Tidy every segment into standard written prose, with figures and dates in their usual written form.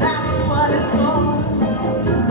That's what it's all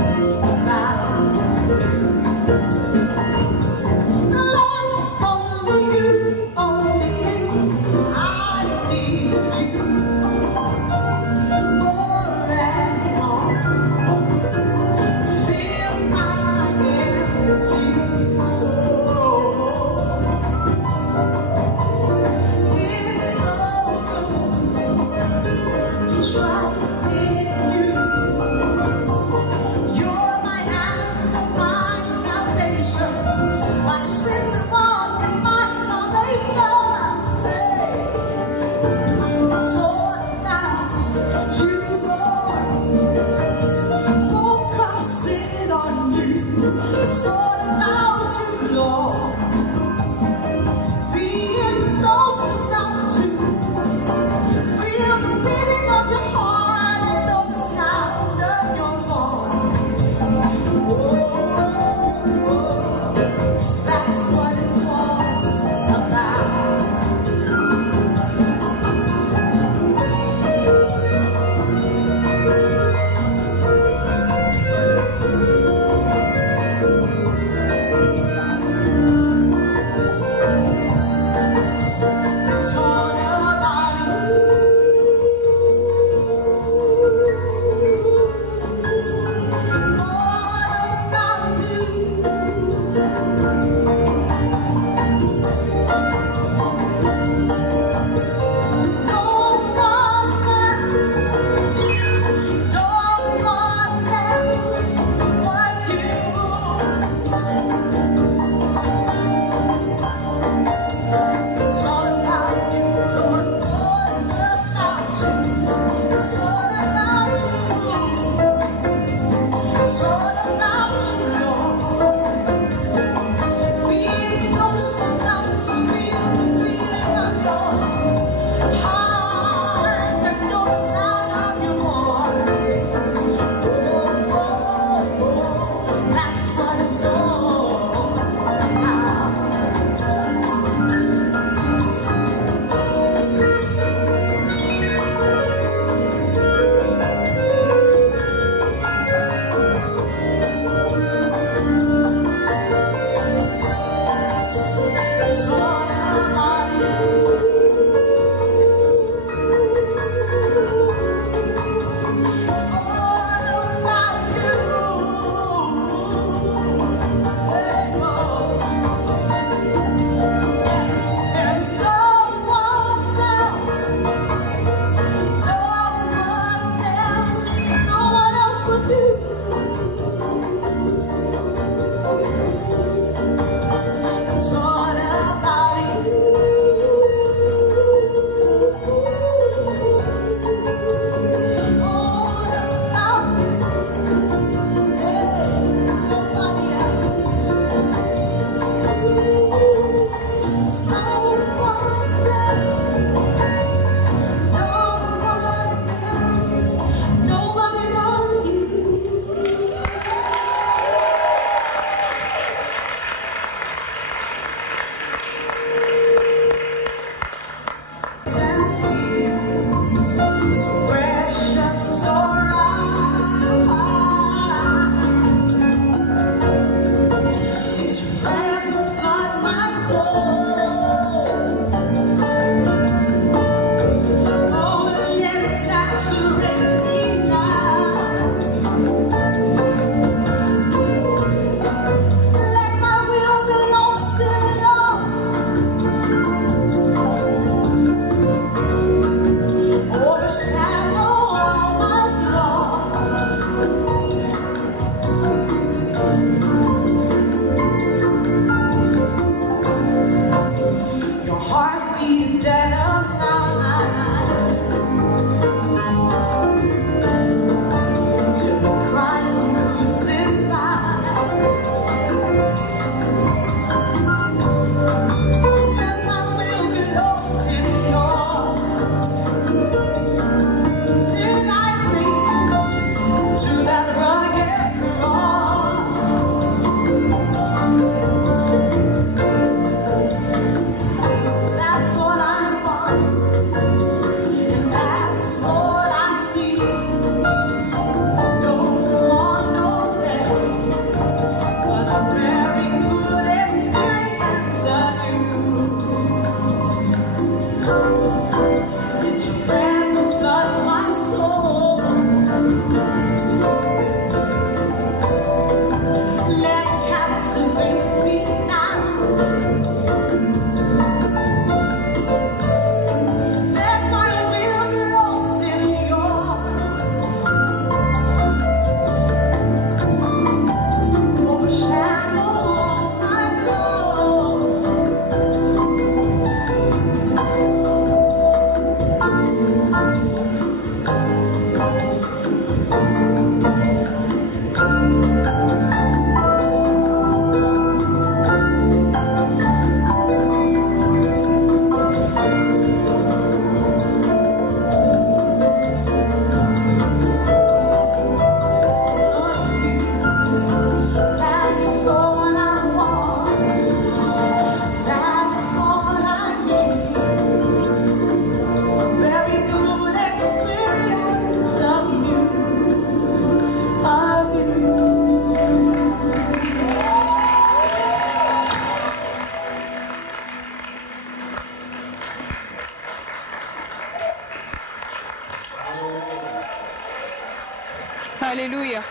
Alléluia.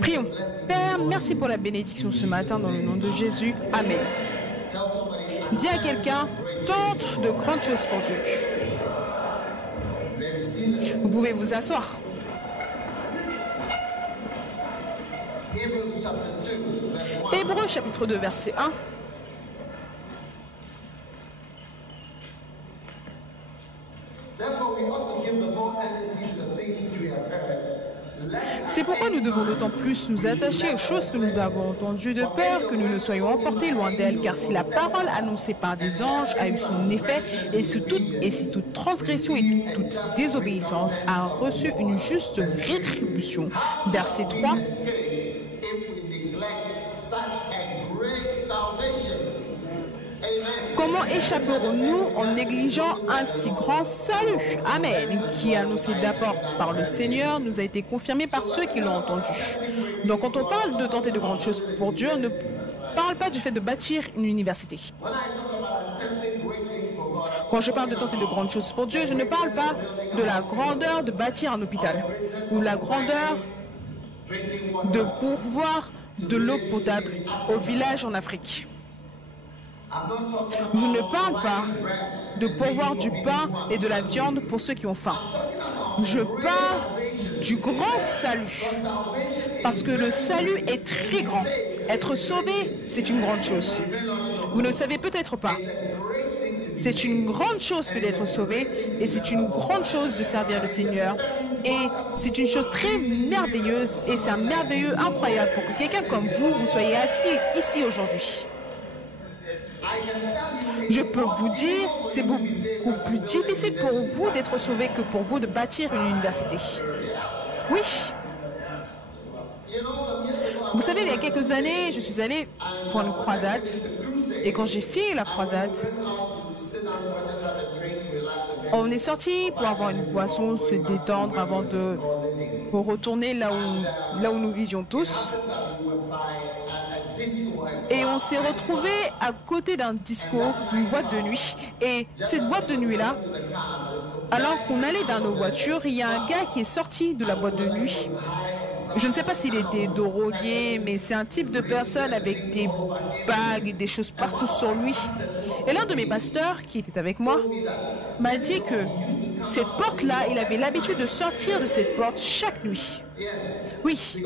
Prions. Père, merci pour la bénédiction ce matin dans le nom de Jésus. Amen. Dis à quelqu'un, tente de grandes choses pour Dieu. Vous pouvez vous asseoir. Hébreux chapitre 2, verset 1. C'est pourquoi nous devons d'autant plus nous attacher aux choses que nous avons entendues, de peur que nous ne soyons emportés loin d'elles, car si la parole annoncée par des anges a eu son effet, et si toute transgression et toute désobéissance a reçu une juste rétribution. Verset 3. Comment échapperons-nous en négligeant un si grand salut? Amen. Qui est annoncé d'abord par le Seigneur, nous a été confirmé par ceux qui l'ont entendu. Donc quand on parle de tenter de grandes choses pour Dieu, on ne parle pas du fait de bâtir une université. Quand je parle de tenter de grandes choses pour Dieu, je ne parle pas de la grandeur de bâtir un hôpital ou la grandeur de pourvoir de l'eau potable au village en Afrique. Je ne parle pas de pourvoir du pain et de la viande pour ceux qui ont faim. Je parle du grand salut. Parce que le salut est très grand. Être sauvé, c'est une grande chose. Vous ne le savez peut-être pas. C'est une grande chose que d'être sauvé et c'est une grande chose de servir le Seigneur. Et c'est une chose très merveilleuse et c'est un merveilleux incroyable pour que quelqu'un comme vous soyez assis ici aujourd'hui. Je peux vous dire, c'est beaucoup plus difficile pour vous d'être sauvé que pour vous de bâtir une université. Oui. Vous savez, il y a quelques années, je suis allé pour une croisade. Et quand j'ai fini la croisade, on est sorti pour avoir une boisson, se détendre avant de retourner là où nous vivions tous. Et on s'est retrouvés à côté d'un disco, une boîte de nuit. Et cette boîte de nuit-là, alors qu'on allait vers nos voitures, il y a un gars qui est sorti de la boîte de nuit. Je ne sais pas s'il était drogué, mais c'est un type de personne avec des bagues et des choses partout sur lui. Et l'un de mes pasteurs, qui était avec moi, m'a dit que cette porte-là, il avait l'habitude de sortir de cette porte chaque nuit. Oui.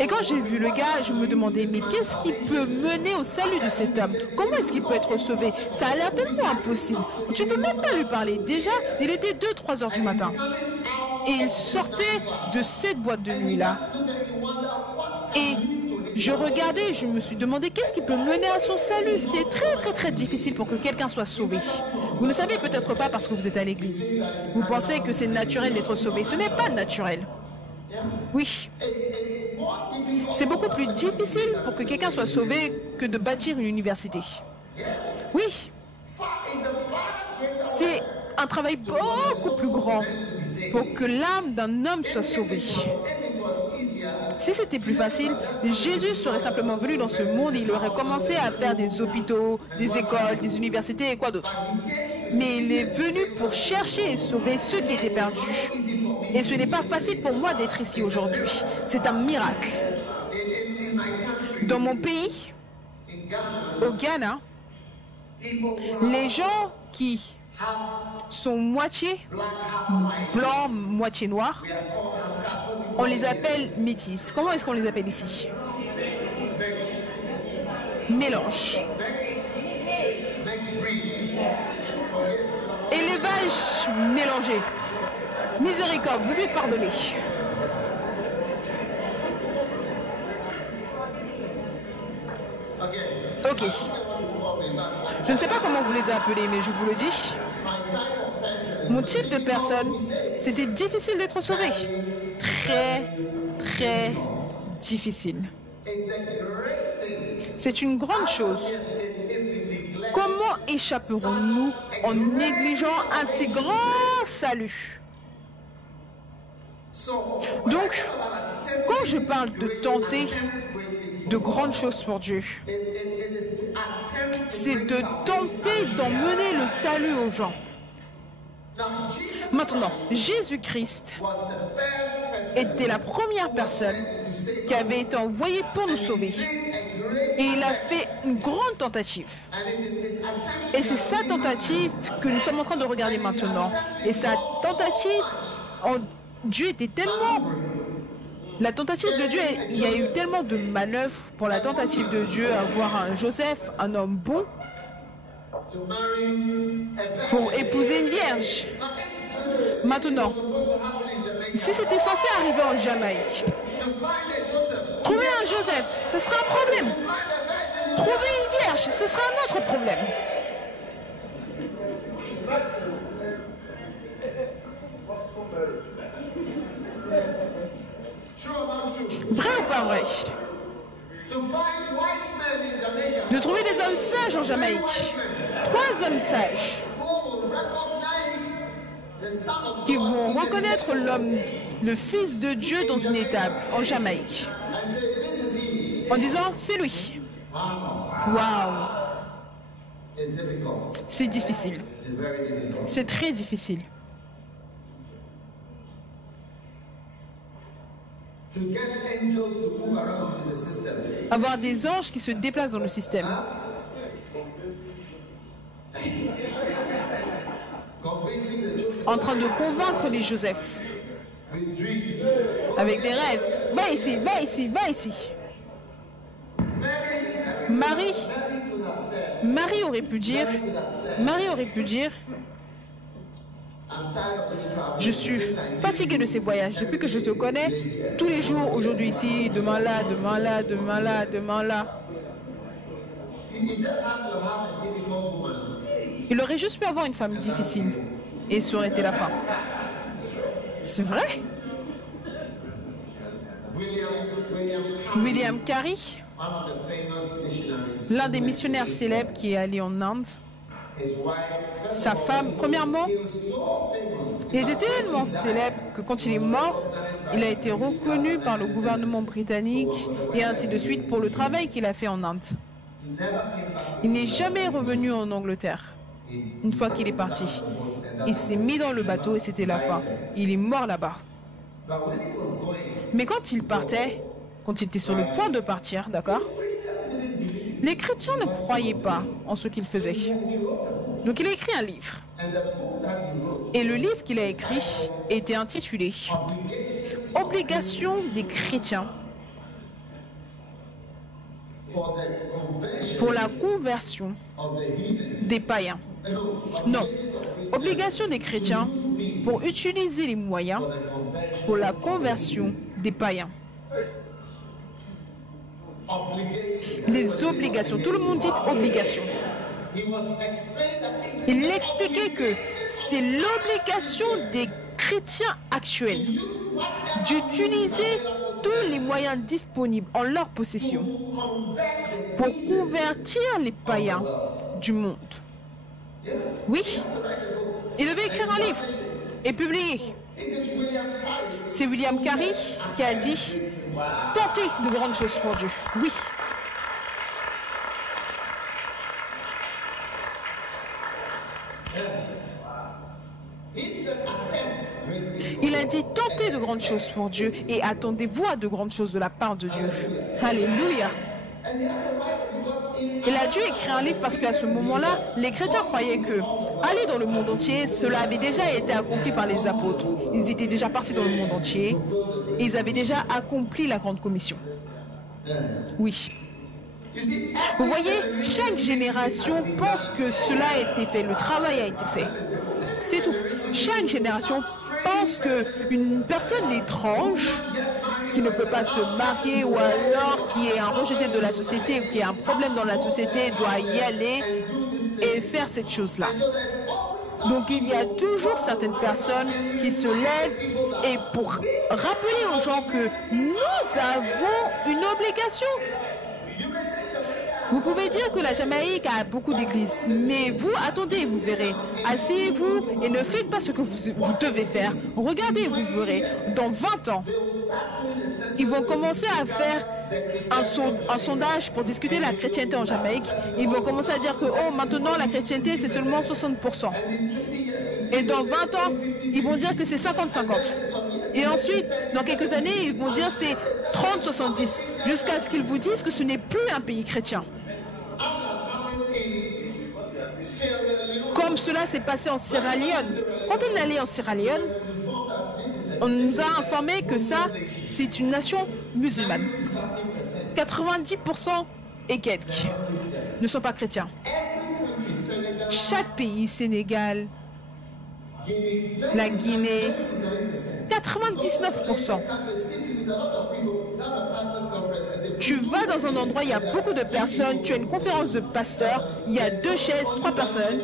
Et quand j'ai vu le gars, je me demandais, mais qu'est-ce qui peut mener au salut de cet homme? Comment est-ce qu'il peut être sauvé? Ça a l'air tellement impossible. Tu ne peux même pas lui parler. Déjà, il était 2-3 heures du matin. Et il sortait de cette boîte de nuit-là. Et je regardais, je me suis demandé, qu'est-ce qui peut mener à son salut? C'est très difficile pour que quelqu'un soit sauvé. Vous ne savez peut-être pas parce que vous êtes à l'église. Vous pensez que c'est naturel d'être sauvé. Ce n'est pas naturel. Oui. C'est beaucoup plus difficile pour que quelqu'un soit sauvé que de bâtir une université. Oui. C'est un travail beaucoup plus grand pour que l'âme d'un homme soit sauvée. Si c'était plus facile, Jésus serait simplement venu dans ce monde et il aurait commencé à faire des hôpitaux, des écoles, des universités et quoi d'autre. Mais il est venu pour chercher et sauver ceux qui étaient perdus. Et ce n'est pas facile pour moi d'être ici aujourd'hui. C'est un miracle. Dans mon pays, au Ghana, les gens qui sont moitié blancs, moitié noirs, on les appelle métis. Comment est-ce qu'on les appelle ici? Mélange. Élevage mélangé. Miséricorde, vous êtes pardonnés. Ok. Je ne sais pas comment vous les appelez, mais je vous le dis. Mon type de personne, c'était difficile d'être sauvé. Très difficile. C'est une grande chose. Comment échapperons-nous en négligeant un si grand salut? Donc, quand je parle de tenter de grandes choses pour Dieu, c'est de tenter d'emmener le salut aux gens. Maintenant, Jésus-Christ était la première personne qui avait été envoyée pour nous sauver. Et il a fait une grande tentative. Et c'est sa tentative que nous sommes en train de regarder maintenant. Et sa tentative, Dieu était tellement... La tentative de Dieu, il y a eu tellement de manœuvres pour la tentative de Dieu à voir un Joseph, un homme bon, pour épouser une vierge. Maintenant, si c'était censé arriver en Jamaïque, trouver un Joseph, ce sera un problème. Trouver une vierge, ce sera un autre problème. Vrai ou pas vrai? De trouver des hommes sages en Jamaïque. 3 hommes sages qui vont reconnaître l'homme, le Fils de Dieu dans une étable en Jamaïque. En disant, c'est lui. Waouh! C'est difficile. C'est très difficile. Avoir des anges qui se déplacent dans le système. En train de convaincre les Joseph. Avec des rêves. Va ici, va ici, va ici. Marie aurait pu dire, je suis fatiguée de ces voyages. Depuis que je te connais, tous les jours, aujourd'hui ici, demain là, demain là, demain là, demain là. Il aurait juste pu avoir une femme difficile. Et ça aurait été la fin. C'est vrai. William Carey, l'un des missionnaires célèbres qui est allé en Inde, sa femme, premièrement, il était tellement célèbre que quand il est mort, il a été reconnu par le gouvernement britannique et ainsi de suite pour le travail qu'il a fait en Inde. Il n'est jamais revenu en Angleterre une fois qu'il est parti. Il s'est mis dans le bateau et c'était la fin. Il est mort là-bas. Mais quand il partait, quand il était sur le point de partir, d'accord, les chrétiens ne croyaient pas en ce qu'il faisait. Donc il a écrit un livre. Et le livre qu'il a écrit était intitulé « Obligation des chrétiens pour la conversion des païens ». Non, obligation des chrétiens pour utiliser les moyens pour la conversion des païens. Les obligations, tout le monde dit obligation. Il expliquait que c'est l'obligation des chrétiens actuels d'utiliser tous les moyens disponibles en leur possession pour convertir les païens du monde. Oui, il devait écrire un livre et publier. C'est William Carey qui a dit « Tentez de grandes choses pour Dieu ». Oui. Il a dit « Tentez de grandes choses pour Dieu et attendez-vous à de grandes choses de la part de Dieu ». Alléluia. Il a dû écrire un livre parce qu'à ce moment-là, les chrétiens croyaient que aller dans le monde entier, cela avait déjà été accompli par les apôtres. Ils étaient déjà partis dans le monde entier et ils avaient déjà accompli la grande commission. Oui. Vous voyez, chaque génération pense que cela a été fait, le travail a été fait. C'est tout. Chaque génération pense qu'une personne étrange qui ne peut pas se marier ou alors qui est un rejeté de la société ou qui a un problème dans la société doit y aller et faire cette chose-là. Donc il y a toujours certaines personnes qui se lèvent et pour rappeler aux gens que nous avons une obligation. Vous pouvez dire que la Jamaïque a beaucoup d'églises, mais vous, attendez, vous verrez. Asseyez-vous et ne faites pas ce que vous devez faire. Regardez, vous verrez, dans 20 ans, ils vont commencer à faire un sondage pour discuter de la chrétienté en Jamaïque. Ils vont commencer à dire que oh, maintenant, la chrétienté, c'est seulement 60%. Et dans 20 ans, ils vont dire que c'est 50-50. Et ensuite, dans quelques années, ils vont dire que c'est 30-70, jusqu'à ce qu'ils vous disent que ce n'est plus un pays chrétien. Comme cela s'est passé en Sierra Leone. Quand on est allé en Sierra Leone, on nous a informé que ça, c'est une nation musulmane. 90% et quelques ne sont pas chrétiens. Chaque pays, Sénégal, La Guinée, 99%. Tu vas dans un endroit, il y a beaucoup de personnes, tu as une conférence de pasteurs, il y a 2 chaises, 3 personnes.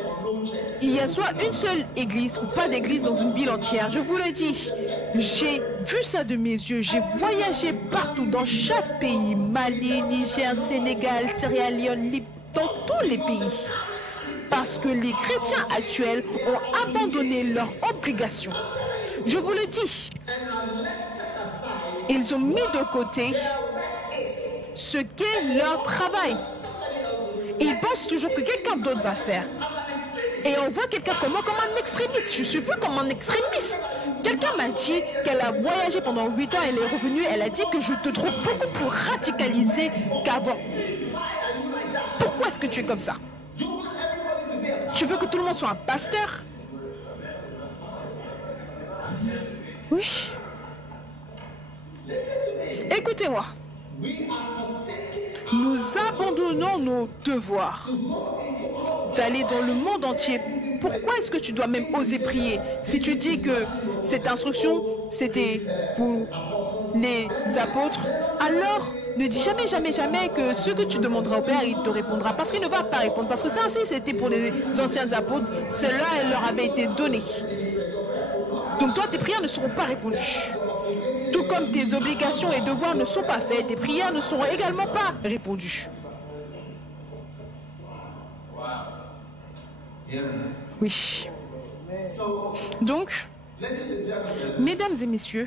Il y a soit une seule église ou pas d'église dans une ville entière. Je vous le dis, j'ai vu ça de mes yeux. J'ai voyagé partout, dans chaque pays. Mali, Niger, Sénégal, Sierra Leone, Libye, dans tous les pays. Parce que les chrétiens actuels ont abandonné leurs obligations. Je vous le dis. Ils ont mis de côté ce qu'est leur travail. Et ils pensent toujours que quelqu'un d'autre va faire. Et on voit quelqu'un comme un extrémiste. Je suis vu comme un extrémiste. Quelqu'un m'a dit qu'elle a voyagé pendant 8 ans, elle est revenue, elle a dit que je te trouve beaucoup plus radicalisé qu'avant. Pourquoi est-ce que tu es comme ça? Tu veux que tout le monde soit un pasteur? Oui. Écoutez-moi. Nous abandonnons nos devoirs d'aller dans le monde entier. Pourquoi est-ce que tu dois même oser prier? Si tu dis que cette instruction, c'était pour les apôtres, alors ne dis jamais, jamais, jamais que ce que tu demanderas au Père, il te répondra. Parce qu'il ne va pas répondre. Parce que ça aussi, c'était pour les anciens apôtres. Cela, elle leur avait été donné. Donc toi, tes prières ne seront pas répondues. Tout comme tes obligations et devoirs ne sont pas faits, tes prières ne seront également pas répondues. Oui. Donc, mesdames et messieurs,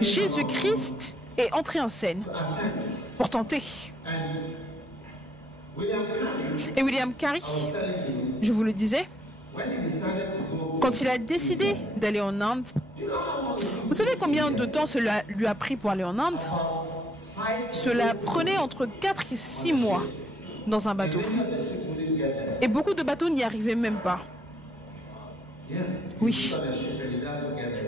Jésus-Christ est entré en scène pour tenter. Et William Carey, je vous le disais, quand il a décidé d'aller en Inde, vous savez combien de temps cela lui a pris pour aller en Inde? Cela prenait entre 4 et 6 mois dans un bateau. Et beaucoup de bateaux n'y arrivaient même pas. Oui.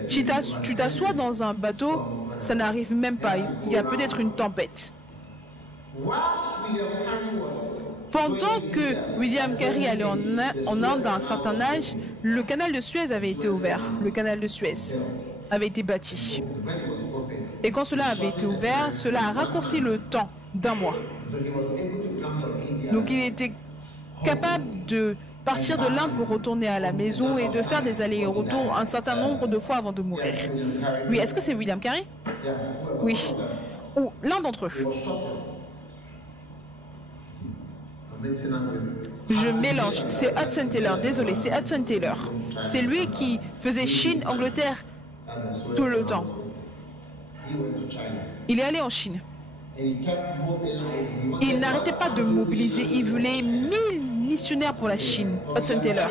Tu t'assois dans un bateau, ça n'arrive même pas. Il y a peut-être une tempête. Pendant que William Carey allait en Inde à un certain âge, le canal de Suez avait été ouvert. Le canal de Suez avait été bâti. Et quand cela avait été ouvert, cela a raccourci le temps d'1 mois. Donc il était capable de partir de l'Inde pour retourner à la maison et de faire des allers et retours un certain nombre de fois avant de mourir. Oui, est-ce que c'est William Carey? Oui. Ou l'un d'entre eux. Je mélange, c'est Hudson Taylor, désolé, c'est Hudson Taylor. C'est lui qui faisait Chine-Angleterre tout le temps. Il est allé en Chine. Il n'arrêtait pas de mobiliser, il voulait 1000 missionnaires pour la Chine, Hudson Taylor.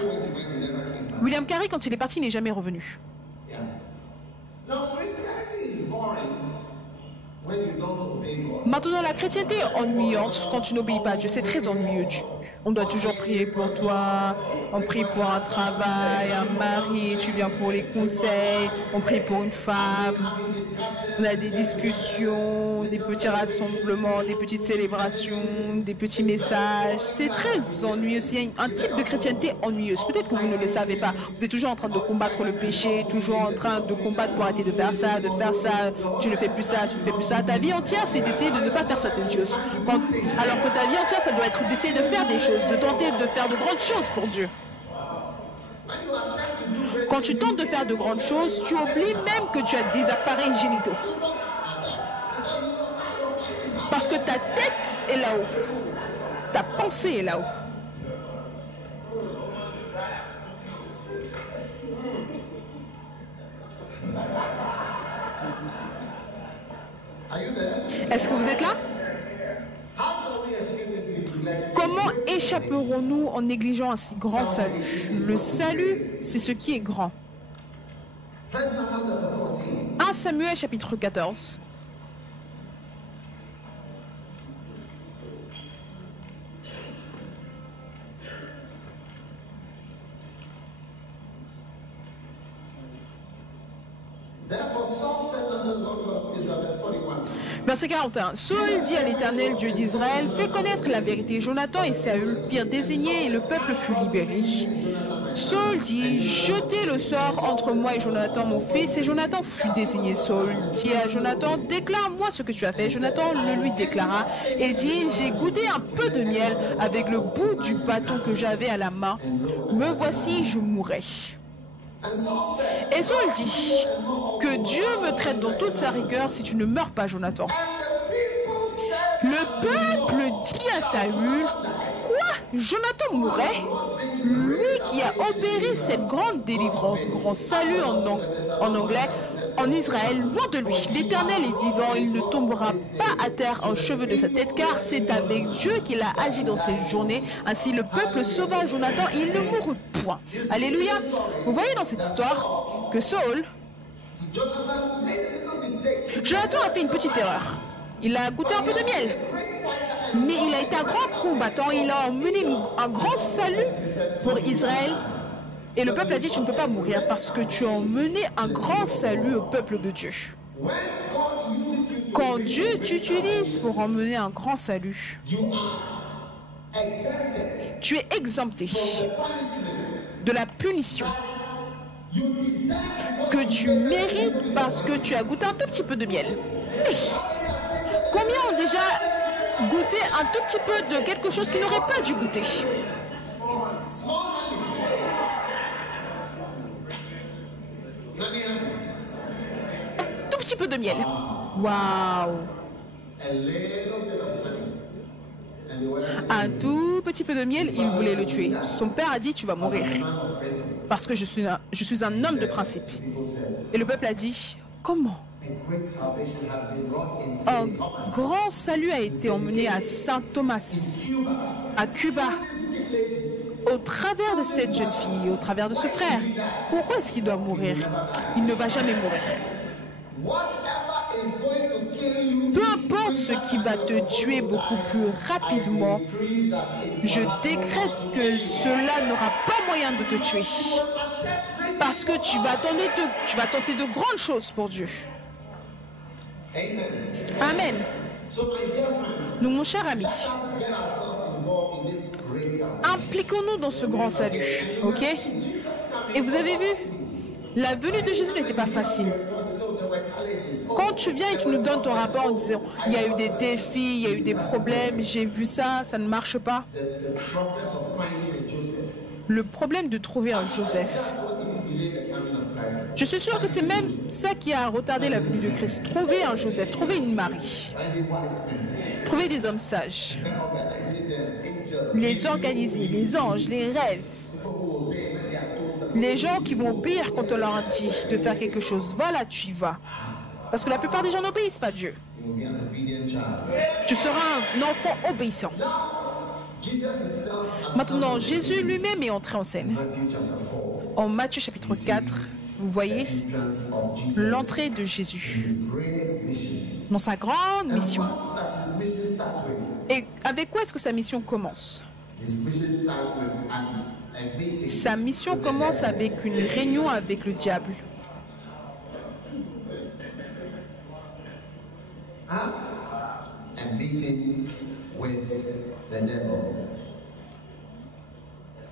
William Carey, quand il est parti, il n'est jamais revenu. Maintenant, la chrétienté est ennuyante quand tu n'obéis pas à Dieu. C'est très ennuyeux. On doit toujours prier pour toi. On prie pour un travail, un mari. Tu viens pour les conseils. On prie pour une femme. On a des discussions, des petits rassemblements, des petites célébrations, des petits messages. C'est très ennuyeux. C'est un type de chrétienté ennuyeuse. Peut-être que vous ne le savez pas. Vous êtes toujours en train de combattre le péché, toujours en train de combattre pour arrêter de faire ça, de faire ça. Tu ne fais plus ça, tu ne fais plus ça. Ta vie entière, c'est d'essayer de ne pas faire certaines choses. Alors que ta vie entière, ça doit être d'essayer de faire des choses, de tenter de faire de grandes choses pour Dieu. Quand tu tentes de faire de grandes choses, tu oublies même que tu as des appareils génitaux. Parce que ta tête est là-haut. Ta pensée est là-haut. Est-ce que vous êtes là? Comment échapperons-nous en négligeant un si grand salut? Le salut, c'est ce qui est grand. 1 Samuel chapitre 14. Verset 41. Saül dit à l'Éternel, Dieu d'Israël, fais connaître la vérité. Jonathan et Saül firent désigner et le peuple fut libéré. Saul dit, jetez le sort entre moi et Jonathan mon fils. Et Jonathan fut désigné. Saul dit à Jonathan, déclare-moi ce que tu as fait. Jonathan le lui déclara et dit, j'ai goûté un peu de miel avec le bout du bâton que j'avais à la main. Me voici, je mourrai. Et Saul dit, que Dieu me traite dans toute sa rigueur si tu ne meurs pas, Jonathan. Le peuple dit à Saül, quoi? Jonathan mourrait? Lui qui a opéré cette grande délivrance, grand salut en anglais, en Israël, loin de lui. L'Éternel est vivant, il ne tombera pas à terre un cheveu de sa tête, car c'est avec Dieu qu'il a agi dans cette journée. Ainsi le peuple sauva Jonathan, il ne mourut point. Alléluia. Vous voyez dans cette histoire que Saul, Jonathan a fait une petite erreur. Il a goûté un peu de miel. Mais il a été un grand combattant. Il a emmené un grand salut pour Israël. Et le peuple a dit, tu ne peux pas mourir parce que tu as emmené un grand salut au peuple de Dieu. Quand Dieu t'utilise pour emmener un grand salut, tu es exempté de la punition que tu mérites parce que tu as goûté un tout petit peu de miel. Oui. Combien ont déjà goûté un tout petit peu de quelque chose qu'ils n'auraient pas dû goûter? Un tout petit peu de miel. Waouh! Un tout petit peu de miel, il voulait le tuer. Son père a dit, tu vas mourir. Parce que je suis un homme de principe. Et le peuple a dit, comment? Un grand salut a été emmené à Saint Thomas, à Cuba, au travers de cette jeune fille, au travers de ce frère. Pourquoi est-ce qu'il doit mourir? Il ne va jamais mourir. Peu importe ce qui va te tuer beaucoup plus rapidement, je décrète que cela n'aura pas moyen de te tuer. Parce que tu vas tenter de grandes choses pour Dieu. Amen. Nous, mon cher ami, impliquons-nous dans ce grand salut, ok? Et vous avez vu, la venue de Jésus n'était pas facile. Quand tu viens et tu nous donnes ton rapport en disant, il y a eu des défis, il y a eu des problèmes, j'ai vu ça, ça ne marche pas. Le problème de trouver un Joseph. Je suis sûr que c'est même ça qui a retardé la venue de Christ. Trouver un Joseph, trouver une Marie, trouver des hommes sages, les organisés, les anges, les rêves, les gens qui vont obéir quand on leur dit de faire quelque chose. Voilà, tu y vas. Parce que la plupart des gens n'obéissent pas à Dieu. Tu seras un enfant obéissant. Maintenant, Jésus lui-même est entré en scène. En Matthieu chapitre 4, vous voyez l'entrée de Jésus dans sa grande mission. Et avec quoi est-ce que sa mission commence? Sa mission commence avec une réunion avec le diable.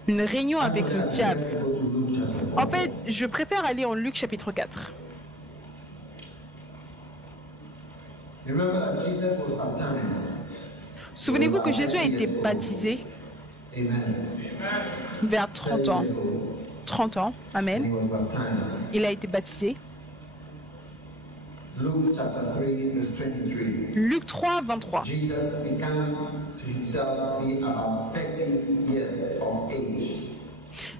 Une réunion avec le diable. En fait, je préfère aller en Luc chapitre 4. Souvenez-vous que Jésus a été baptisé vers 30 ans. 30 ans, amen. Il a été baptisé. Luc 3, 23.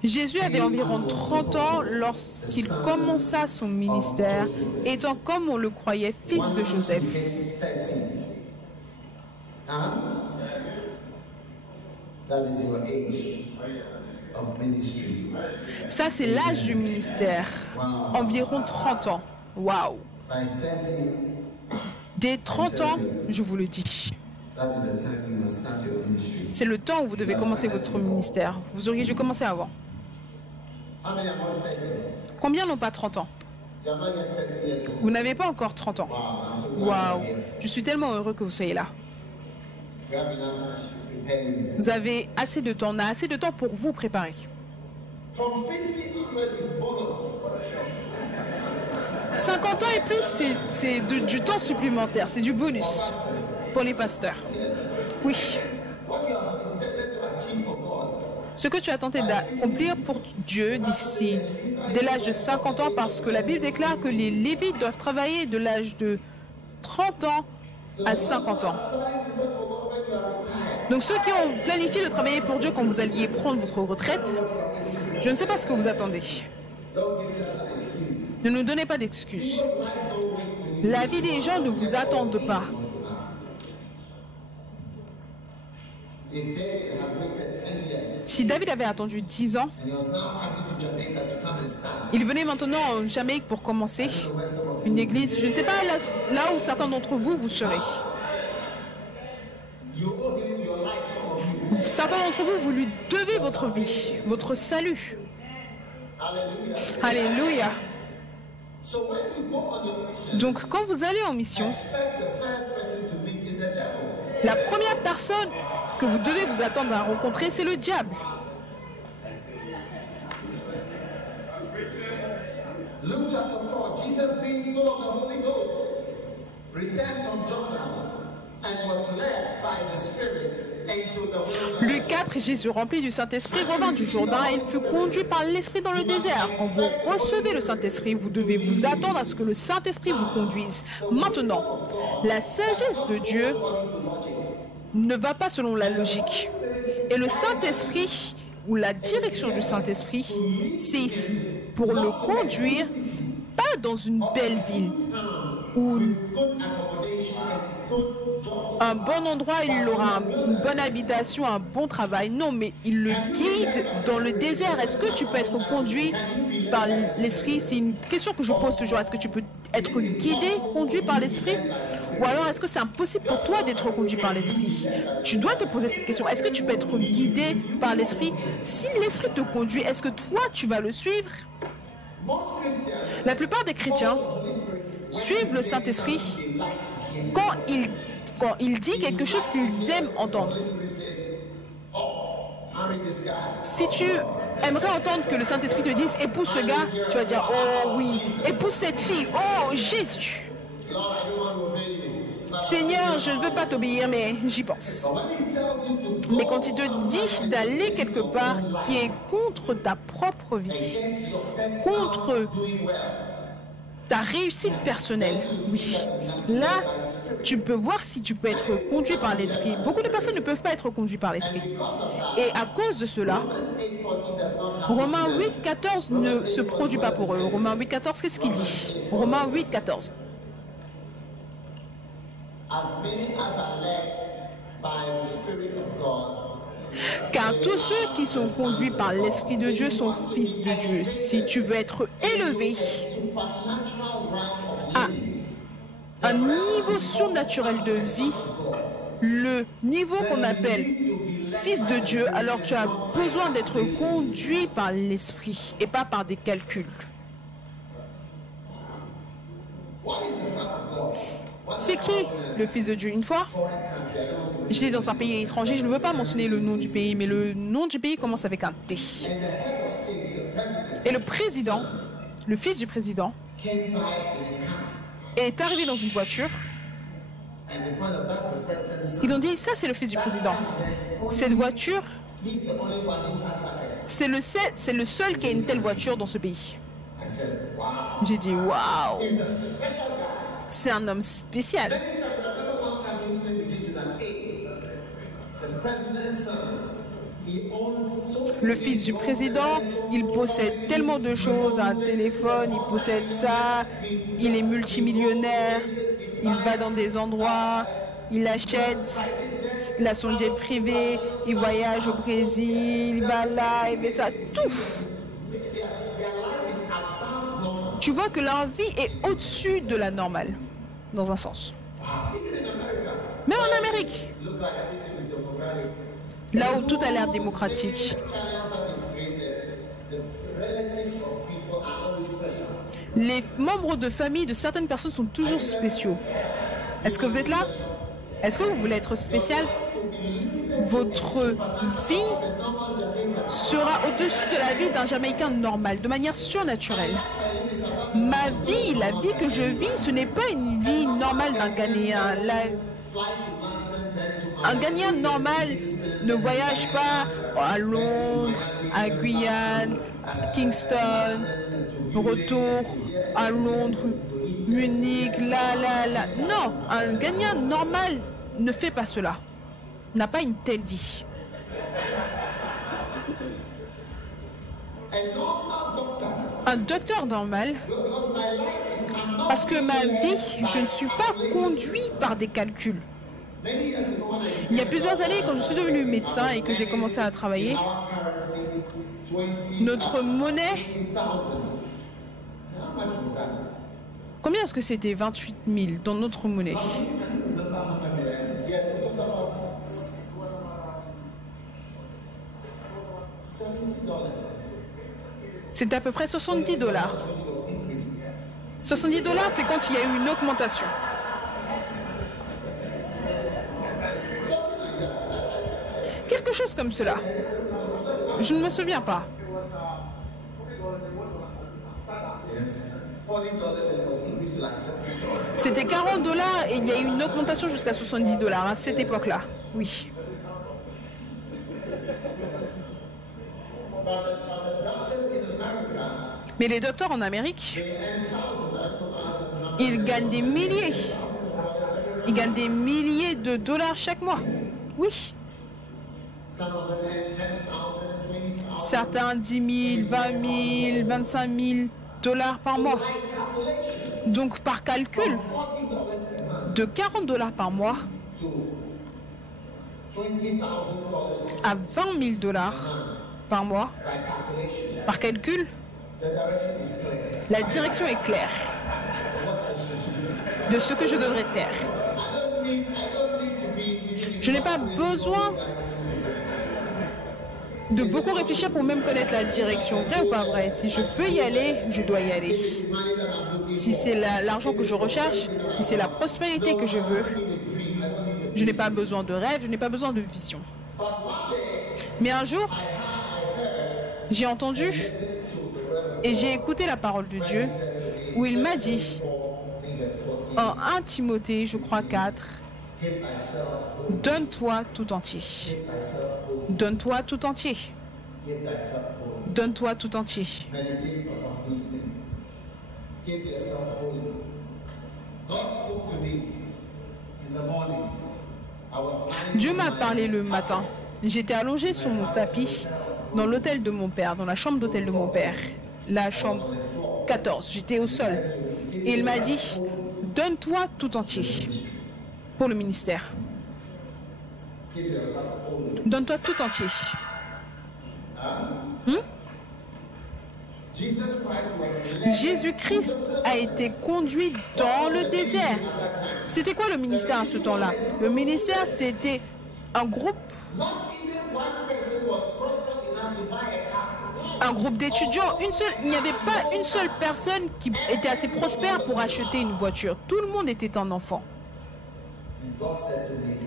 Jésus avait environ 30 ans lorsqu'il commença son ministère, étant comme on le croyait fils de Joseph. Ça, c'est l'âge du ministère. Environ 30 ans. Waouh! Dès 30 ans, je vous le dis. C'est le temps où vous devez commencer votre ministère. Vous auriez dû commencer avant. Combien n'ont pas 30 ans? Vous n'avez pas encore 30 ans. Waouh! Je suis tellement heureux que vous soyez là. Vous avez assez de temps. On a assez de temps pour vous préparer. 50 ans et plus, c'est du temps supplémentaire, c'est du bonus pour les pasteurs. Oui. Ce que tu as tenté d'accomplir pour Dieu d'ici, dès l'âge de 50 ans, parce que la Bible déclare que les Lévites doivent travailler de l'âge de 30 ans à 50 ans. Donc ceux qui ont planifié de travailler pour Dieu quand vous alliez prendre votre retraite, je ne sais pas ce que vous attendez. Ne nous donnez pas d'excuses. La vie des gens ne vous attend pas. Si David avait attendu 10 ans, il venait maintenant en Jamaïque pour commencer une église. Je ne sais pas là où certains d'entre vous, vous serez. Certains d'entre vous, vous lui devez votre vie, votre salut. Alléluia. Donc, quand vous allez en mission, la première personne que vous devez vous attendre à rencontrer, c'est le diable. Luke chapter 4, Jesus being full of the Holy Ghost, returned from Jordan and was led by the Spirit into the wilderness. Luc 4, Jésus rempli du Saint-Esprit revint du Jourdain et il fut conduit par l'Esprit dans le désert. Quand vous recevez le Saint-Esprit, vous devez vous attendre à ce que le Saint-Esprit vous conduise. Maintenant, la sagesse de Dieu ne va pas selon la logique. Et le Saint-Esprit, ou la direction du Saint-Esprit, c'est ici, pour le conduire, pas dans une belle ville, ou un bon endroit, il aura une bonne habitation, un bon travail. Non, mais il le guide dans le désert. Est-ce que tu peux être conduit par l'Esprit? C'est une question que je pose toujours. Est-ce que tu peux être guidé, conduit par l'Esprit? Ou alors, est-ce que c'est impossible pour toi d'être conduit par l'Esprit? Tu dois te poser cette question. Est-ce que tu peux être guidé par l'Esprit? Si l'Esprit te conduit, est-ce que toi, tu vas le suivre? La plupart des chrétiens suivent le Saint-Esprit quand il dit quelque chose qu'ils aiment entendre. Si tu aimerais entendre que le Saint-Esprit te dise « épouse ce gars », tu vas dire « oh oui, épouse cette fille, oh Jésus ». Seigneur, je ne veux pas t'obéir, mais j'y pense. Mais quand il te dit d'aller quelque part qui est contre ta propre vie, contre ta réussite personnelle, oui, là, tu peux voir si tu peux être conduit par l'Esprit. Beaucoup de personnes ne peuvent pas être conduites par l'Esprit. Et à cause de cela, Romains 8,14 ne se produit pas pour eux. Romains 8,14, qu'est-ce qu'il dit? Romains 8,14. Car tous ceux qui sont conduits par l'Esprit de Dieu sont fils de Dieu. Si tu veux être élevé à un niveau surnaturel de vie, le niveau qu'on appelle fils de Dieu, alors tu as besoin d'être conduit par l'Esprit et pas par des calculs. C'est qui le Fils de Dieu? Une fois, j'étais dans un pays étranger, je ne veux pas mentionner le nom du pays, mais le nom du pays commence avec un T. Et le président, le fils du président, est arrivé dans une voiture. Ils ont dit, ça c'est le fils du président. Cette voiture, c'est le seul qui a une telle voiture dans ce pays. J'ai dit, waouh! C'est un homme spécial. Le fils du président, il possède tellement de choses, un téléphone, il possède ça, il est multimillionnaire, il va dans des endroits, il achète, il a son jet privé, il voyage au Brésil, il va là, il fait ça, tout. Tu vois que leur vie est au-dessus de la normale, dans un sens. Mais en Amérique, là où tout a l'air démocratique, les membres de famille de certaines personnes sont toujours spéciaux. Est-ce que vous êtes là? Est-ce que vous voulez être spécial? votre vie sera au-dessus de la vie d'un Jamaïcain normal, de manière surnaturelle. Ma vie, la vie que je vis, ce n'est pas une vie normale d'un Ghanéen. Un Ghanéen normal ne voyage pas à Londres, à Guyane, Kingston, retour à Londres, Munich, là. Non, un Ghanéen normal ne fait pas cela, n'a pas une telle vie. Un docteur normal, parce que ma vie, je ne suis pas conduit par des calculs. Il y a plusieurs années, quand je suis devenu médecin et que j'ai commencé à travailler, notre monnaie... Combien est-ce que c'était 28 000 dans notre monnaie? C'était à peu près 70 $. 70 $, c'est quand il y a eu une augmentation. Quelque chose comme cela. Je ne me souviens pas. C'était 40 $ et il y a eu une augmentation jusqu'à 70 $ à cette époque-là. Oui. Mais les docteurs en Amérique, ils gagnent des milliers. Ils gagnent des milliers de dollars chaque mois. Oui. Certains 10 000, 20 000, 25 000 $ par mois. Donc par calcul, de 40 $ par mois à 20 000 $ par mois, par calcul, la direction est claire de ce que je devrais faire. Je n'ai pas besoin de beaucoup réfléchir pour même connaître la direction. Vrai ou pas vrai? Si je peux y aller, je dois y aller. Si c'est l'argent que je recherche, si c'est la prospérité que je veux, je n'ai pas besoin de rêve, je n'ai pas besoin de vision. Mais un jour, j'ai entendu et j'ai écouté la parole de Dieu où il m'a dit en 1 Timothée, je crois 4, donne-toi tout entier. Donne-toi tout entier. Donne-toi tout entier. Dieu m'a parlé le matin. J'étais allongé sur mon tapis dans l'hôtel de mon père, dans la chambre d'hôtel de mon père, la chambre 14. J'étais au sol. Et il m'a dit, donne-toi tout entier pour le ministère. Donne-toi tout entier. Jésus-Christ a été conduit dans le désert. C'était quoi le ministère à ce temps-là? Le ministère, c'était un groupe d'étudiants. Il n'y avait pas une seule personne qui était assez prospère pour acheter une voiture. Tout le monde était un enfant.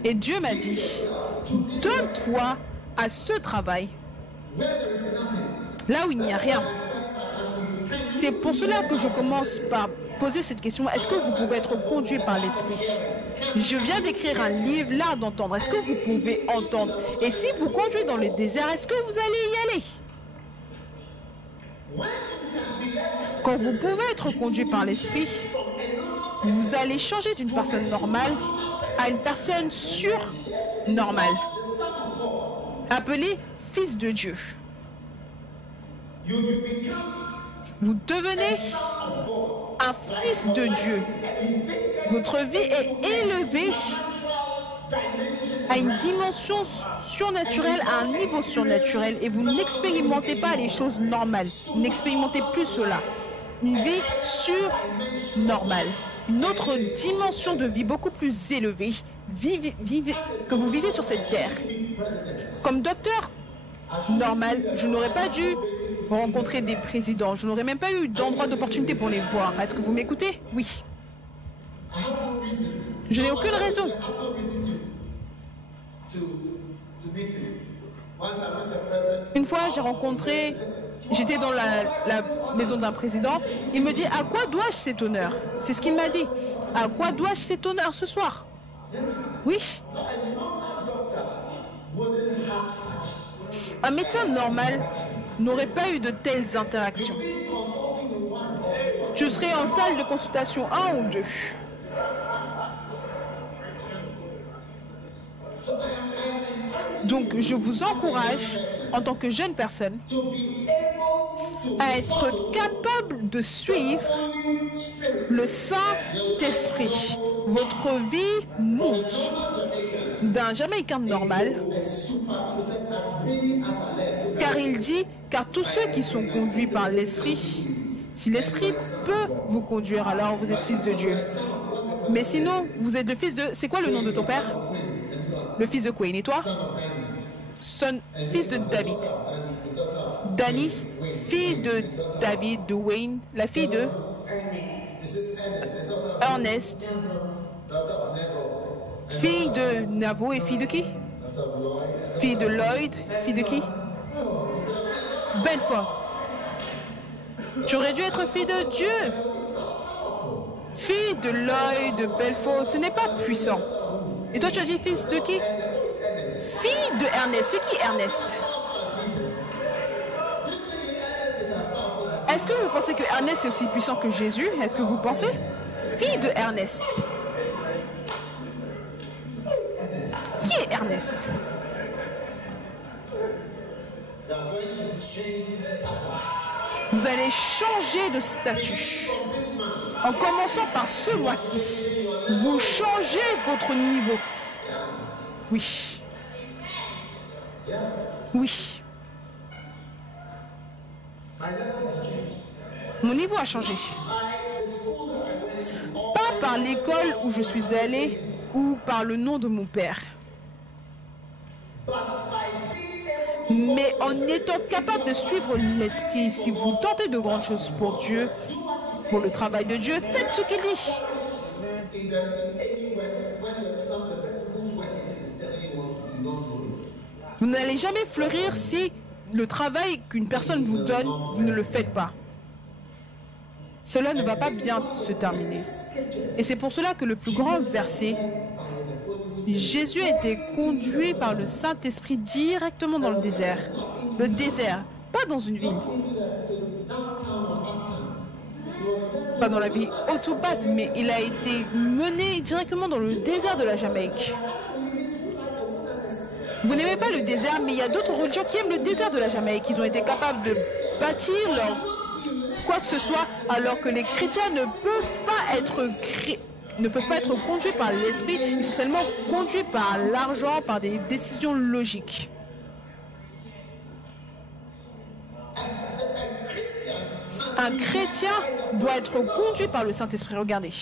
Et Dieu m'a dit, donne-toi à ce travail, là où il n'y a rien. C'est pour cela que je commence par poser cette question. Est-ce que vous pouvez être conduit par l'Esprit? Je viens d'écrire un livre, l'art d'entendre. Est-ce que vous pouvez entendre? Et si vous conduisez dans le désert, est-ce que vous allez y aller? Quand vous pouvez être conduit par l'Esprit, vous allez changer d'une personne normale à une personne surnormale, appelée fils de Dieu. Vous devenez un fils de Dieu. Votre vie est élevée à une dimension surnaturelle, à un niveau surnaturel, et vous n'expérimentez pas les choses normales. Vous n'expérimentez plus cela. Une vie surnormale. Une autre dimension de vie beaucoup plus élevée que vous vivez sur cette terre. Comme docteur normal, je n'aurais pas dû rencontrer des présidents. Je n'aurais même pas eu d'endroit d'opportunité pour les voir. Est-ce que vous m'écoutez? Oui. Je n'ai aucune raison Une fois, j'étais dans la maison d'un président. Il me dit, à quoi dois-je cet honneur? C'est ce qu'il m'a dit. À quoi dois-je cet honneur ce soir? Oui. Un médecin normal n'aurait pas eu de telles interactions. Tu serais en salle de consultation 1 ou 2. Donc, je vous encourage, en tant que jeune personne, à être capable de suivre le Saint-Esprit. Votre vie monte d'un Jamaïcain normal, car il dit, car tous ceux qui sont conduits par l'Esprit, si l'Esprit peut vous conduire, alors vous êtes fils de Dieu. Mais sinon, vous êtes le fils de... C'est quoi le nom de ton père? Le fils de Queen. Et toi? Fils de David. Danny, fille de David, de Wayne, la fille de Ernest, fille de Navo et fille de qui? Fille de Lloyd, fille de qui? Belfort. Tu aurais dû être fille de Dieu. Fille de Lloyd, de Belfort, ce n'est pas puissant. Et toi, tu as dit fils de qui? Fille de Ernest. C'est qui Ernest? Est-ce que vous pensez que Ernest est aussi puissant que Jésus? Est-ce que vous pensez? Fille de Ernest. Qui est Ernest? Vous allez changer de statut. En commençant par ce mois-ci, vous changez votre niveau. Oui. Oui. Mon niveau a changé. Pas par l'école où je suis allé ou par le nom de mon père. Mais en étant capable de suivre l'Esprit, si vous tentez de grandes choses pour Dieu, pour le travail de Dieu, faites ce qu'il dit. Vous n'allez jamais fleurir si le travail qu'une personne vous donne, vous ne le faites pas. Cela ne va pas bien se terminer. Et c'est pour cela que le plus grand verset, Jésus a été conduit par le Saint-Esprit directement dans le désert. Le désert, pas dans une ville. Pas dans la ville Otubat, mais il a été mené directement dans le désert de la Jamaïque. Vous n'aimez pas le désert, mais il y a d'autres religions qui aiment le désert de la Jamaïque. Ils ont été capables de bâtir leur quoi que ce soit, alors que les chrétiens ne peuvent pas être conduits par l'esprit, ils sont seulement conduits par l'argent, par des décisions logiques. Un chrétien doit être conduit par le Saint-Esprit. Regardez.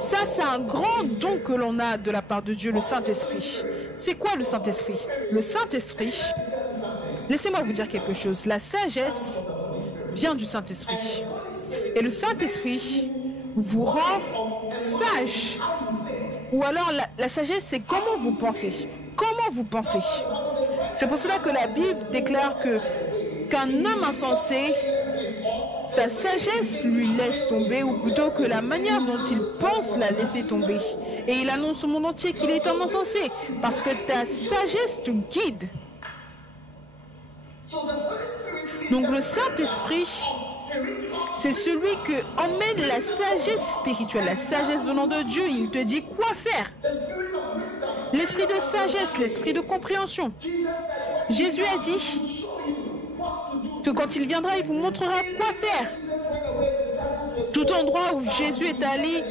Ça, c'est un grand don que l'on a de la part de Dieu, le Saint-Esprit. C'est quoi le Saint-Esprit? Le Saint-Esprit, laissez-moi vous dire quelque chose. La sagesse vient du Saint-Esprit. Et le Saint-Esprit vous rend sage. Ou alors, la sagesse, c'est comment vous pensez. Comment vous pensez. C'est pour cela que la Bible déclare qu'un homme insensé, sa sagesse lui laisse tomber, ou plutôt que la manière dont il pense la laisser tomber. Et il annonce au monde entier qu'il est un insensé, parce que ta sagesse te guide. Donc le Saint-Esprit, c'est celui qui emmène la sagesse spirituelle, la sagesse venant de Dieu. Il te dit quoi faire. L'esprit de sagesse, l'esprit de compréhension. Jésus a dit que quand il viendra, il vous montrera quoi faire. Tout endroit où Jésus est allé,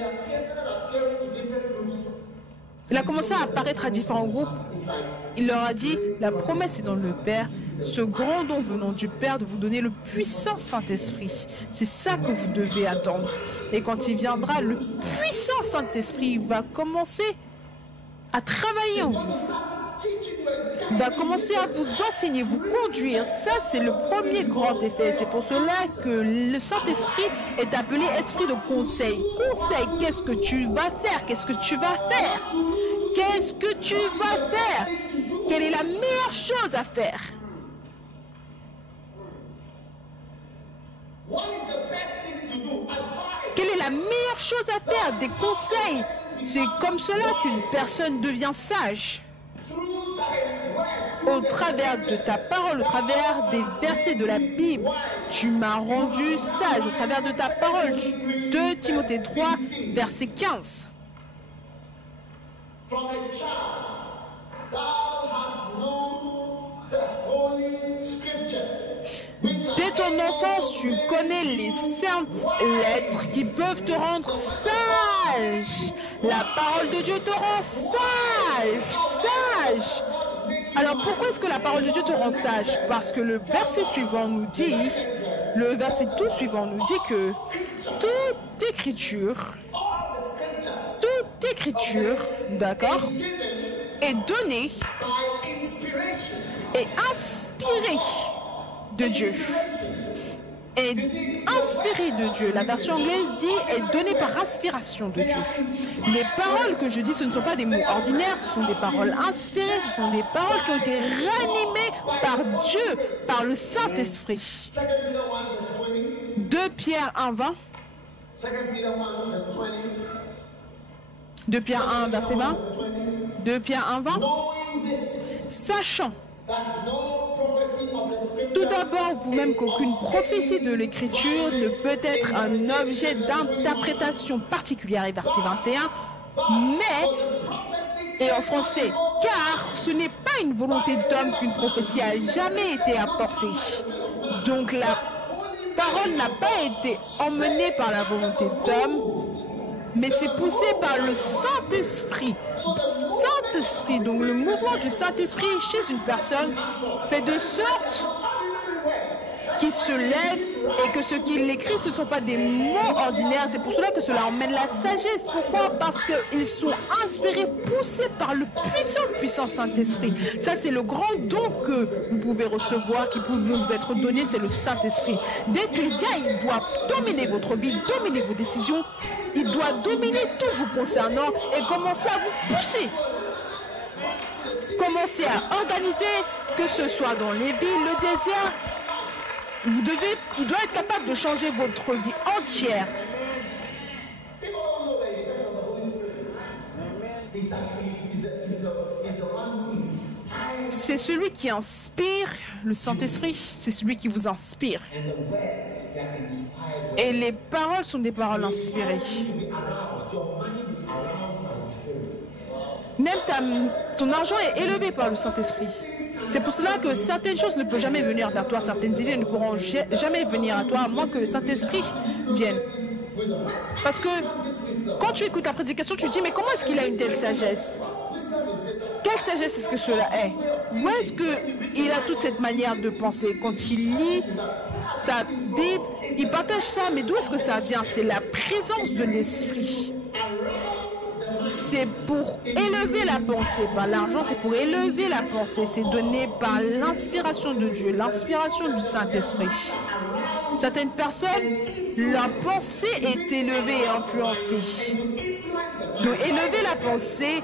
il a commencé à apparaître à différents groupes. Il leur a dit, la promesse est dans le Père, ce grand don venant du Père de vous donner le puissant Saint-Esprit. C'est ça que vous devez attendre. Et quand il viendra, le puissant Saint-Esprit va commencer à travailler en vous. Il va commencer à vous enseigner, vous conduire. Ça, c'est le premier grand effet. C'est pour cela que le Saint-Esprit est appelé esprit de conseil. Conseil, qu'est-ce que tu vas faire? Qu'est-ce que tu vas faire? Qu'est-ce que tu vas faire? Quelle est la meilleure chose à faire? Quelle est la meilleure chose à faire? Des conseils. C'est comme cela qu'une personne devient sage. Au travers de ta parole, au travers des versets de la Bible, tu m'as rendu sage au travers de ta parole. 2 Timothée 3, verset 15. Dès ton enfance, tu connais les saintes lettres qui peuvent te rendre sage. La parole de Dieu te rend sage. Alors pourquoi est-ce que la parole de Dieu te rend sage? Parce que le verset suivant nous dit, le verset tout suivant nous dit que toute écriture, d'accord, est donnée et inspirée de Dieu. Est inspirée de Dieu. La version anglaise dit est donnée par inspiration de Dieu. Les paroles que je dis, ce ne sont pas des mots ordinaires, ce sont des paroles inspirées, ce sont des paroles qui ont été réanimées par Dieu, par le Saint-Esprit. 2 Pierre 1, 20. 2 Pierre 1, verset 20. 2 Pierre 1, 20. Sachant tout d'abord vous-même qu'aucune prophétie de l'Écriture ne peut être un objet d'interprétation particulière, et verset 21, mais, et en français, car ce n'est pas une volonté d'homme qu'une prophétie a jamais été apportée. Donc la parole n'a pas été emmenée par la volonté d'homme, mais c'est poussé par le Saint-Esprit. Saint-Esprit, donc le mouvement du Saint-Esprit chez une personne fait de sorte qu'il se lève et que ce qu'il écrit, ce ne sont pas des mots ordinaires. C'est pour cela que cela emmène la sagesse. Pourquoi? Parce qu'ils sont inspirés, poussés par le puissant Saint-Esprit. Ça, c'est le grand don que vous pouvez recevoir, qui peut vous être donné, c'est le Saint-Esprit. Dès qu'il vient, il doit dominer votre vie, dominer vos décisions. Il doit dominer tout vous concernant et commencer à vous pousser. Commencez à organiser, que ce soit dans les villes, le désert. Il doit être capable de changer votre vie entière. C'est celui qui inspire le Saint-Esprit, c'est celui qui vous inspire. Et les paroles sont des paroles inspirées. Même ton argent est élevé par le Saint-Esprit. C'est pour cela que certaines choses ne peuvent jamais venir vers toi, certaines idées ne pourront jamais venir à toi, à moins que le Saint-Esprit vienne. Parce que quand tu écoutes la prédication, tu te dis, mais comment est-ce qu'il a une telle sagesse? Quelle sagesse est-ce que cela est? Où est-ce qu'il a toute cette manière de penser? Quand il lit sa Bible, il partage ça, mais d'où est-ce que ça vient? C'est la présence de l'Esprit. C'est pour élever la pensée. Par l'argent, c'est pour élever la pensée. C'est donné par l'inspiration de Dieu, l'inspiration du Saint-Esprit. Certaines personnes, leur pensée est élevée et influencée. Donc, élever la pensée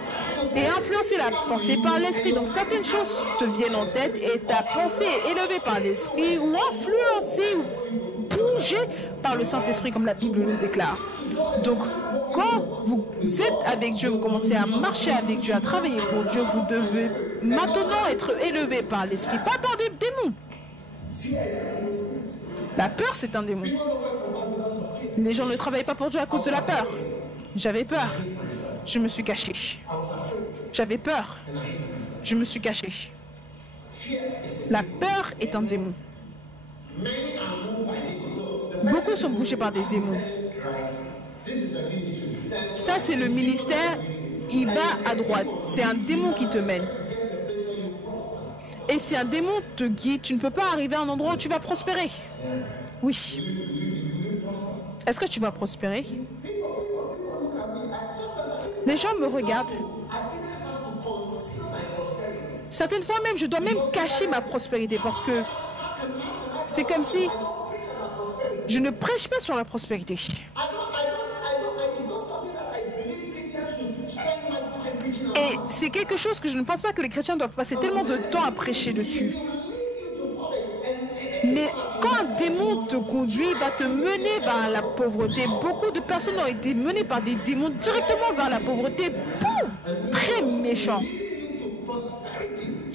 et influencer la pensée par l'esprit. Donc, certaines choses te viennent en tête et ta pensée est élevée par l'esprit ou influencée ou bougée par le Saint-Esprit, comme la Bible nous déclare. Donc, quand vous êtes avec Dieu, vous commencez à marcher avec Dieu, à travailler pour Dieu, vous devez maintenant être élevé par l'esprit, pas par des démons. La peur, c'est un démon. Les gens ne travaillent pas pour Dieu à cause de la peur. J'avais peur. Je me suis caché. J'avais peur. Je me suis caché. La peur est un démon. Beaucoup sont bougés par des démons. Ça, c'est le ministère. Il va à droite. C'est un démon qui te mène. Et si un démon te guide, tu ne peux pas arriver à un endroit où tu vas prospérer. Oui. Est-ce que tu vas prospérer? Les gens me regardent. Certaines fois même, je dois même cacher ma prospérité parce que c'est comme si je ne prêche pas sur la prospérité. Et c'est quelque chose que je ne pense pas que les chrétiens doivent passer tellement de temps à prêcher dessus. Mais quand un démon te conduit, va te mener vers la pauvreté. Beaucoup de personnes ont été menées par des démons directement vers la pauvreté. Boum, très méchant.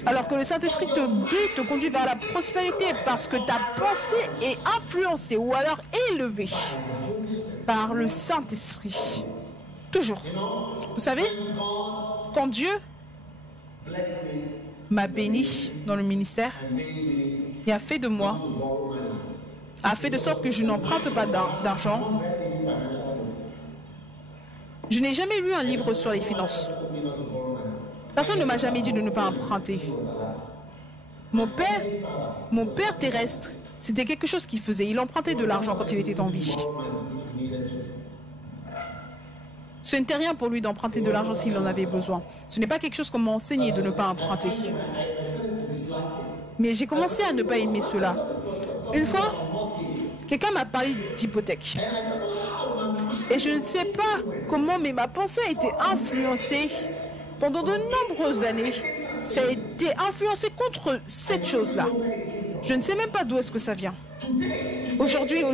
Alors que le Saint-Esprit te conduit vers la prospérité parce que ta pensée est influencée ou alors élevée par le Saint-Esprit. Toujours. Vous savez, quand Dieu m'a béni dans le ministère et a fait de moi, a fait de sorte que je n'emprunte pas d'argent, je n'ai jamais lu un livre sur les finances. Personne ne m'a jamais dit de ne pas emprunter. Mon père terrestre, c'était quelque chose qu'il faisait. Il empruntait de l'argent quand il était en vie. Ce n'était rien pour lui d'emprunter de l'argent s'il en avait besoin. Ce n'est pas quelque chose qu'on m'a enseigné de ne pas emprunter. Mais j'ai commencé à ne pas aimer cela. Une fois, quelqu'un m'a parlé d'hypothèque. Et je ne sais pas comment, mais ma pensée a été influencée pendant de nombreuses années. Ça a été influencé contre cette chose-là. Je ne sais même pas d'où est-ce que ça vient. Aujourd'hui,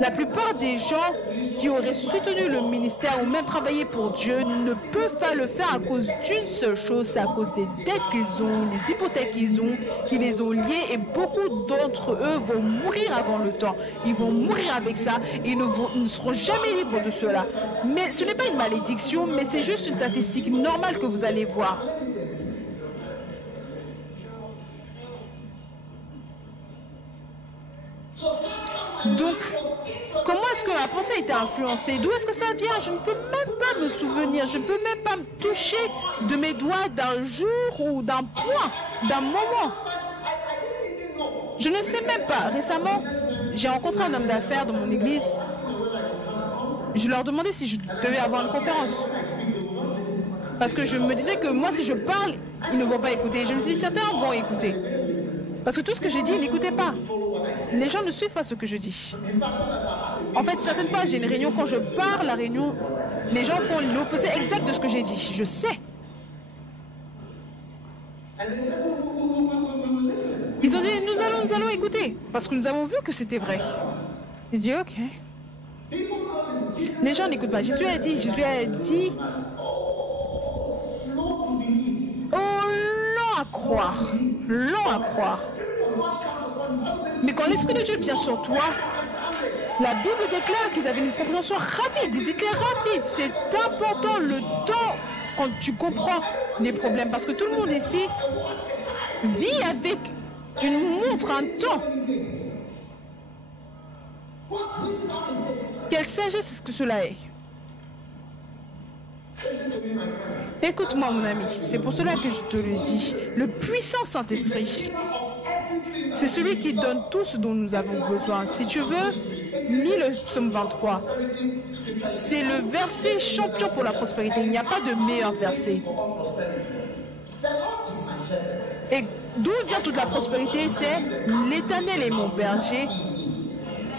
la plupart des gens qui auraient soutenu le ministère ou même travaillé pour Dieu ne peuvent pas le faire à cause d'une seule chose, c'est à cause des dettes qu'ils ont, les hypothèques qu'ils ont, qui les ont liées, et beaucoup d'entre eux vont mourir avant le temps. Ils vont mourir avec ça et ils ne seront jamais libres de cela. Mais ce n'est pas une malédiction, mais c'est juste une statistique normale que vous allez voir. Donc, comment est-ce que ma pensée a été influencée? D'où est-ce que ça vient? Je ne peux même pas me souvenir. Je ne peux même pas me toucher de mes doigts d'un jour ou d'un point, d'un moment. Je ne sais même pas. Récemment, j'ai rencontré un homme d'affaires dans mon église. Je leur demandais si je devais avoir une conférence. Parce que je me disais que moi, si je parle, ils ne vont pas écouter. Je me dis, certains vont écouter. Parce que tout ce que j'ai dit, ils n'écoutaient pas. Les gens ne suivent pas ce que je dis. En fait, certaines fois, j'ai une réunion, quand je pars, la réunion, les gens font l'opposé exact de ce que j'ai dit. Je sais. Ils ont dit, nous allons écouter. Parce que nous avons vu que c'était vrai. J'ai dit, ok. Les gens n'écoutent pas. Jésus a dit, oh, lent à croire. Lent à croire. Mais quand l'Esprit de Dieu vient sur toi, la Bible déclare qu'ils avaient une compréhension rapide, des éclairs rapides. C'est important le temps quand tu comprends les problèmes. Parce que tout le monde ici vit avec une montre, un temps. Quelle sagesse est-ce que cela est? Écoute-moi, mon ami, c'est pour cela que je te le dis. Le puissant Saint-Esprit, c'est celui qui donne tout ce dont nous avons besoin. Si tu veux, lis le psaume 23. C'est le verset champion pour la prospérité. Il n'y a pas de meilleur verset. Et d'où vient toute la prospérité? C'est l'Éternel est mon berger.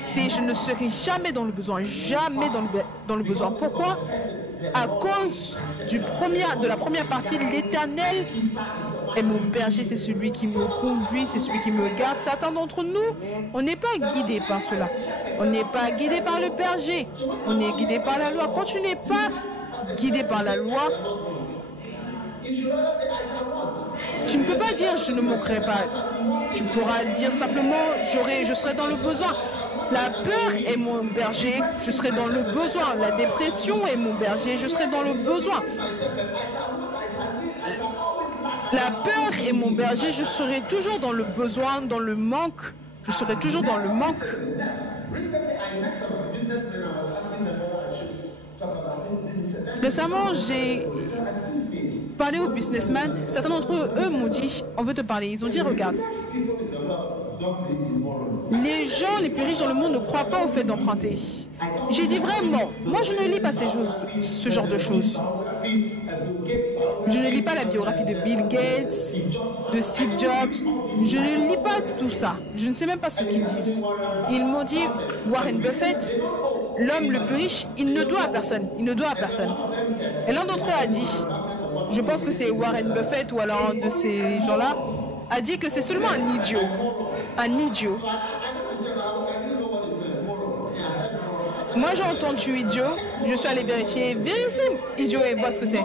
C'est je ne serai jamais dans le besoin, jamais dans le besoin. Pourquoi? À cause de la première partie, l'Éternel est mon berger, c'est celui qui me conduit, c'est celui qui me garde. Certains d'entre nous, on n'est pas guidés par cela. On n'est pas guidés par le berger. On est guidés par la loi. Quand tu n'es pas guidé par la loi, tu ne peux pas dire je ne manquerai pas. Tu pourras dire simplement je serai dans le besoin. La peur est mon berger, je serai dans le besoin. La dépression est mon berger, je serai dans le besoin. La peur est mon berger, je serai toujours dans le besoin, dans le manque. Je serai toujours dans le manque. Récemment, j'ai parlé aux businessmen. Certains d'entre eux m'ont dit, on veut te parler. Ils ont dit, regarde, les gens les plus riches dans le monde ne croient pas au fait d'emprunter. J'ai dit vraiment, moi je ne lis pas ce genre de choses. Je ne lis pas la biographie de Bill Gates, de Steve Jobs. Je ne lis pas tout ça. Je ne sais même pas ce qu'ils disent. Ils m'ont dit, Warren Buffett, l'homme le plus riche, il ne doit à personne. Il ne doit à personne. Et l'un d'entre eux a dit, je pense que c'est Warren Buffett ou alors un de ces gens-là, a dit que c'est seulement un idiot. Un idiot. Moi j'ai entendu idiot, je suis allé vérifier idiot et voir ce que c'est.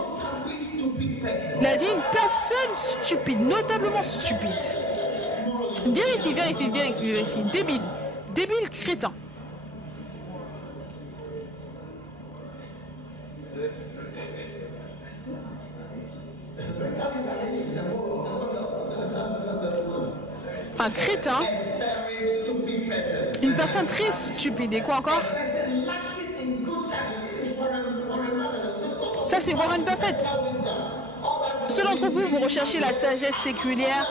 Il a dit une personne stupide, notablement stupide. Vérifie. Débile crétin. Un crétin, une personne très stupide. Et quoi encore? Ça c'est Warren Buffett. Ceux d'entre vous, vous recherchez la sagesse séculière.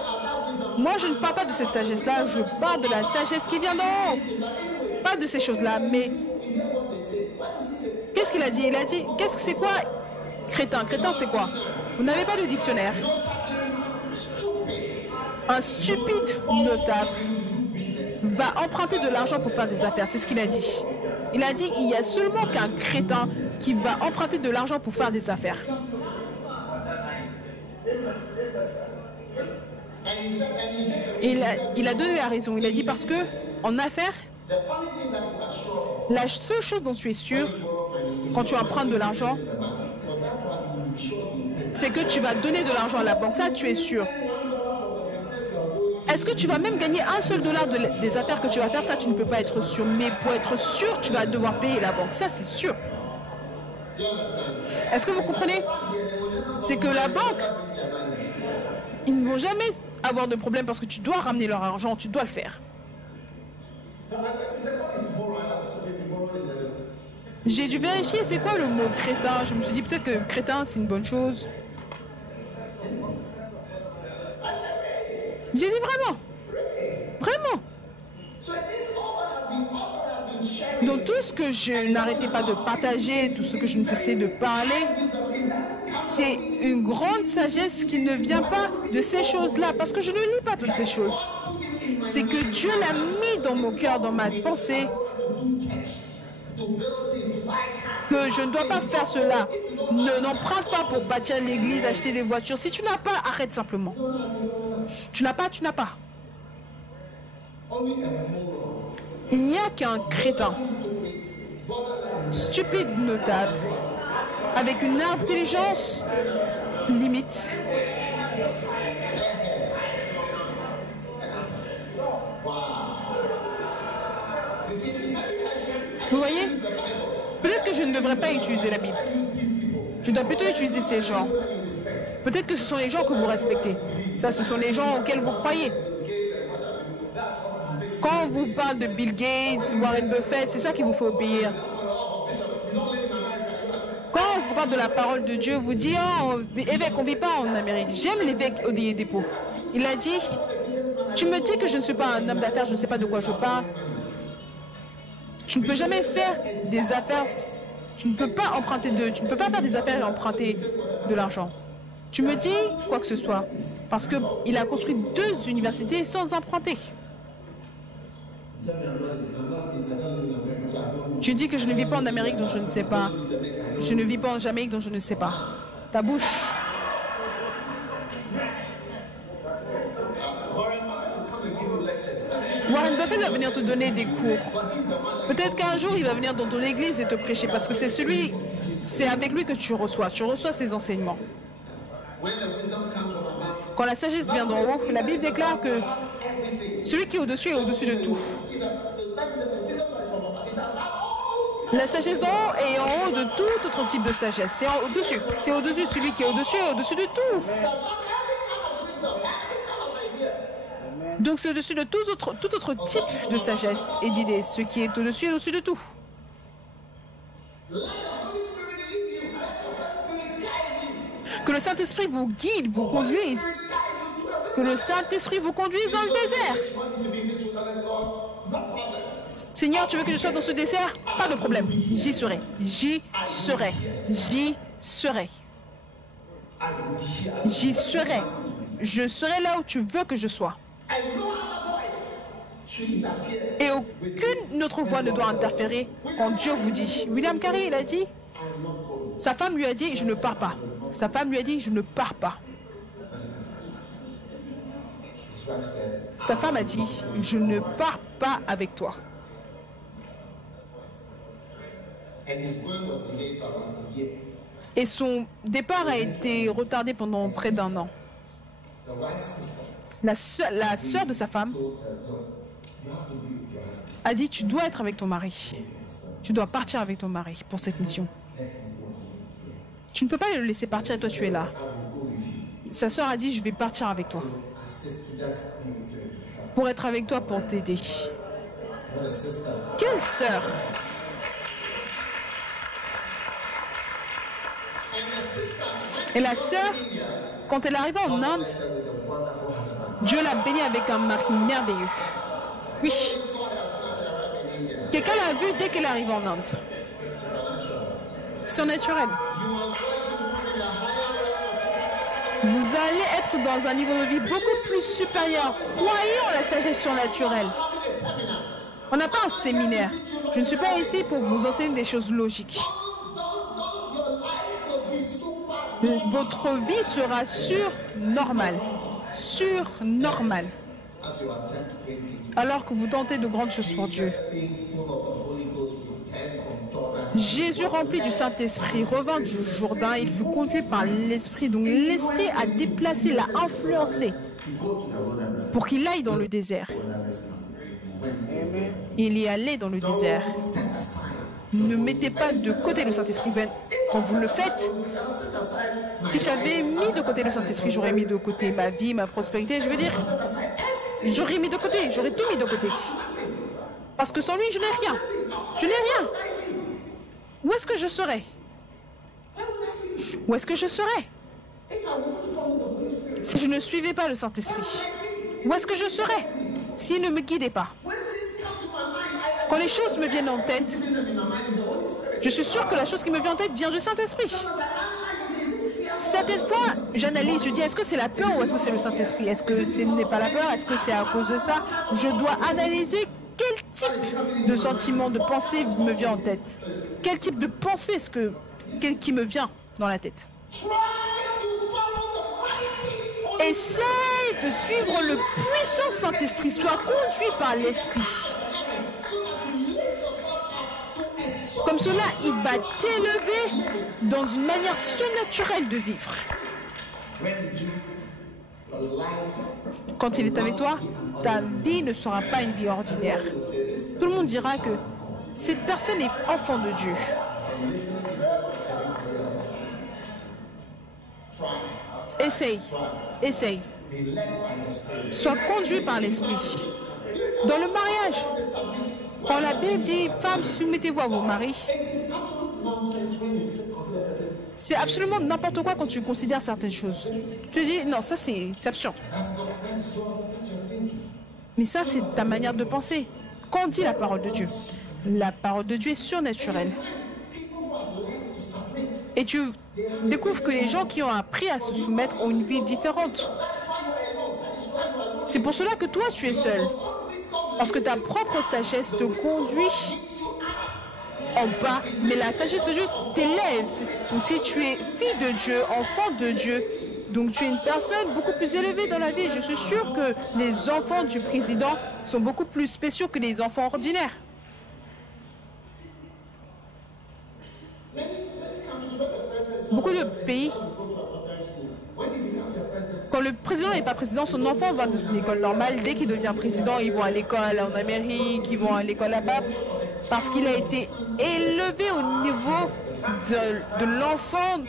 Moi je ne parle pas de cette sagesse-là, je parle de la sagesse qui vient d'en haut. Pas de ces choses-là, mais... Qu'est-ce qu'il a dit? Il a dit, qu'est-ce que c'est quoi crétin? Crétin c'est quoi? Vous n'avez pas de dictionnaire. Un stupide notable va emprunter de l'argent pour faire des affaires. C'est ce qu'il a dit. Il a dit, il n'y a seulement qu'un crétin qui va emprunter de l'argent pour faire des affaires. Il a donné la raison. Il a dit parce que en affaires, la seule chose dont tu es sûr quand tu empruntes de l'argent, c'est que tu vas donner de l'argent à la banque. Ça, tu es sûr. Est-ce que tu vas même gagner un seul dollar des affaires que tu vas faire? Ça, tu ne peux pas être sûr. Mais pour être sûr, tu vas devoir payer la banque. Ça, c'est sûr. Est-ce que vous comprenez? C'est que la banque, ils ne vont jamais avoir de problème parce que tu dois ramener leur argent, tu dois le faire. J'ai dû vérifier c'est quoi le mot crétin. Je me suis dit peut-être que crétin c'est une bonne chose. J'ai dit vraiment. Donc tout ce que je n'arrêtais pas de partager, tout ce que je ne cessais de parler, c'est une grande sagesse qui ne vient pas de ces choses-là, parce que je ne lis pas toutes ces choses. C'est que Dieu l'a mis dans mon cœur, dans ma pensée, que je ne dois pas faire cela. N'emprunte pas pour bâtir l'église, acheter des voitures. Si tu n'as pas, arrête simplement. Tu n'as pas. Il n'y a qu'un crétin, stupide notable, avec une intelligence limite. Vous voyez? Peut-être que je ne devrais pas utiliser la Bible. Je dois plutôt utiliser ces gens. Peut-être que ce sont les gens que vous respectez. Ça, ce sont les gens auxquels vous croyez. Quand on vous parle de Bill Gates, Warren Buffett, c'est ça qu'il vous faut obéir. Quand on vous parle de la parole de Dieu, vous dites oh, évêque, on ne vit pas en Amérique. J'aime l'évêque Oyedepo. Il a dit, tu me dis que je ne suis pas un homme d'affaires, je ne sais pas de quoi je parle. Tu ne peux jamais faire des affaires, tu ne peux pas faire des affaires et emprunter de l'argent. Tu me dis quoi que ce soit, parce qu'il a construit 2 universités sans emprunter. Tu dis que je ne vis pas en Amérique, donc je ne sais pas. Je ne vis pas en Jamaïque, donc je ne sais pas. Ta bouche. Warren Buffett va venir te donner des cours. Peut-être qu'un jour, il va venir dans ton église et te prêcher, parce que c'est avec lui que tu reçois ses enseignements. Quand la sagesse vient d'en haut, la Bible déclare que celui qui est au-dessus de tout. La sagesse d'en haut est en haut de tout autre type de sagesse. C'est au-dessus. C'est au-dessus. Celui qui est au-dessus de tout. Donc c'est au-dessus de tout autre type de sagesse et d'idées. Ce qui est au-dessus est au-dessus de tout. Que le Saint-Esprit vous guide, vous conduise. Que le Saint-Esprit vous conduise dans le désert. Seigneur, tu veux que je sois dans ce désert? Pas de problème. J'y serai. J'y serai. J'y serai. J'y serai. Je serai là où tu veux que je sois. Et aucune autre voix ne doit interférer quand Dieu vous dit. William Carey, il a dit, Sa femme lui a dit, je ne pars pas. Sa femme lui a dit, je ne pars pas. His wife said, Sa femme a dit, je ne pars pas avec toi. and his going was delayed by one year. Et son départ a été retardé pendant près d'1 an. The wife's sister La sœur de sa femme told her, look, you have to be with your husband. a dit, tu dois être avec ton mari. Tu dois partir avec ton mari pour cette mission. Let him go and live here. Tu ne peux pas le laisser partir et toi tu es là. I will go with you Sa sœur a dit, je vais partir avec toi. to assist, to just be with you and to help. Pour être avec toi, pour t'aider. What a sister. Quelle sœur! And the sister, Et la sœur, quand elle est arrivée en Inde, blessed her with a wonderful husband. Dieu l'a bénie avec un mari merveilleux. Oui. Quelqu'un l'a vu dès qu'elle est arrivée en Inde. Surnaturel. Vous allez être dans un niveau de vie beaucoup plus supérieur. Croyez en la sagesse surnaturelle. On n'a pas un séminaire. Je ne suis pas ici pour vous enseigner des choses logiques. Your life will be super Votre vie sera surnormale. Surnormale. as you attempt to bring peace. Alors que vous tentez de grandes choses pour Dieu. Being full of the Holy Ghost returned from Jordan. Jésus, rempli du Saint-Esprit, revint du Jourdain. Il fut conduit par l'Esprit. Donc l'Esprit a déplacé, l'a influencé To go to the wilderness. pour qu'il aille dans le désert. Wilderness now. He went there. Il y allait dans le désert. Set aside. Ne mettez pas de côté le Saint-Esprit. Quand vous le faites, Set aside. si j'avais mis de côté le Saint-Esprit, j'aurais mis de côté ma vie, ma prospérité. Je veux dire, Set aside. j'aurais mis de côté, j'aurais tout mis de côté. Parce que sans lui, je n'ai rien. Je n'ai rien. Où est-ce que je serais? Où est-ce que je serais If I wouldn't follow the Holy Spirit. si je ne suivais pas le Saint-Esprit? Où est-ce que je serais s'il ne me guidait pas? When things come to my mind, I Quand les choses me viennent en tête, see them in my mind is the Holy Spirit. je suis sûre que la chose qui me vient en tête vient du Saint-Esprit. Because I analyze, is it fear? Certaines fois, j'analyse, je dis, est-ce que c'est la peur ou est-ce que c'est le Saint-Esprit? Est-ce que ce n'est pas la peur? Est-ce que c'est à cause de ça? Je dois analyser quel type de sentiment, de pensée me vient en tête. Quel type de pensée est-ce qui me vient dans la tête? Try to follow the mighty Holy Essaye de suivre le puissant Saint-Esprit. Sois conduit par l'Esprit. Spirit so that you lift yourself up to a soul. Comme cela, il va t'élever dans une manière surnaturelle de vivre. When you do, your life Quand il est avec toi, ta vie ne sera pas une vie ordinaire. Tout le monde dira que cette personne est enfant de Dieu. Essaye, essaye. be led by the Spirit. Sois conduit par l'Esprit. Dans le mariage, quand la Bible dit « Femmes, soumettez-vous à vos maris », It is absolute nonsense when you consider certain. c'est absolument n'importe quoi quand tu considères certaines choses. Tu te dis « Non, ça c'est absurde ». That's your thinking. Mais ça, c'est ta manière de penser. Qu'en dit la parole de Dieu? La parole de Dieu est surnaturelle. People who have learned to submit. Et tu découvres que les gens qui ont appris à se soumettre ont une vie différente. C'est pour cela que toi, tu es seul. Parce que ta propre sagesse te conduit en bas. Mais la sagesse de Dieu t'élève. Donc si tu es fille de Dieu, enfant de Dieu, donc tu es une personne beaucoup plus élevée dans la vie. Je suis sûre que les enfants du président sont beaucoup plus spéciaux que les enfants ordinaires. Beaucoup de pays, quand le président n'est pas président, son enfant va dans une école normale. Dès qu'il devient président, ils vont à l'école en Amérique, ils vont à l'école là-bas, parce qu'il a été élevé au niveau de l'enfant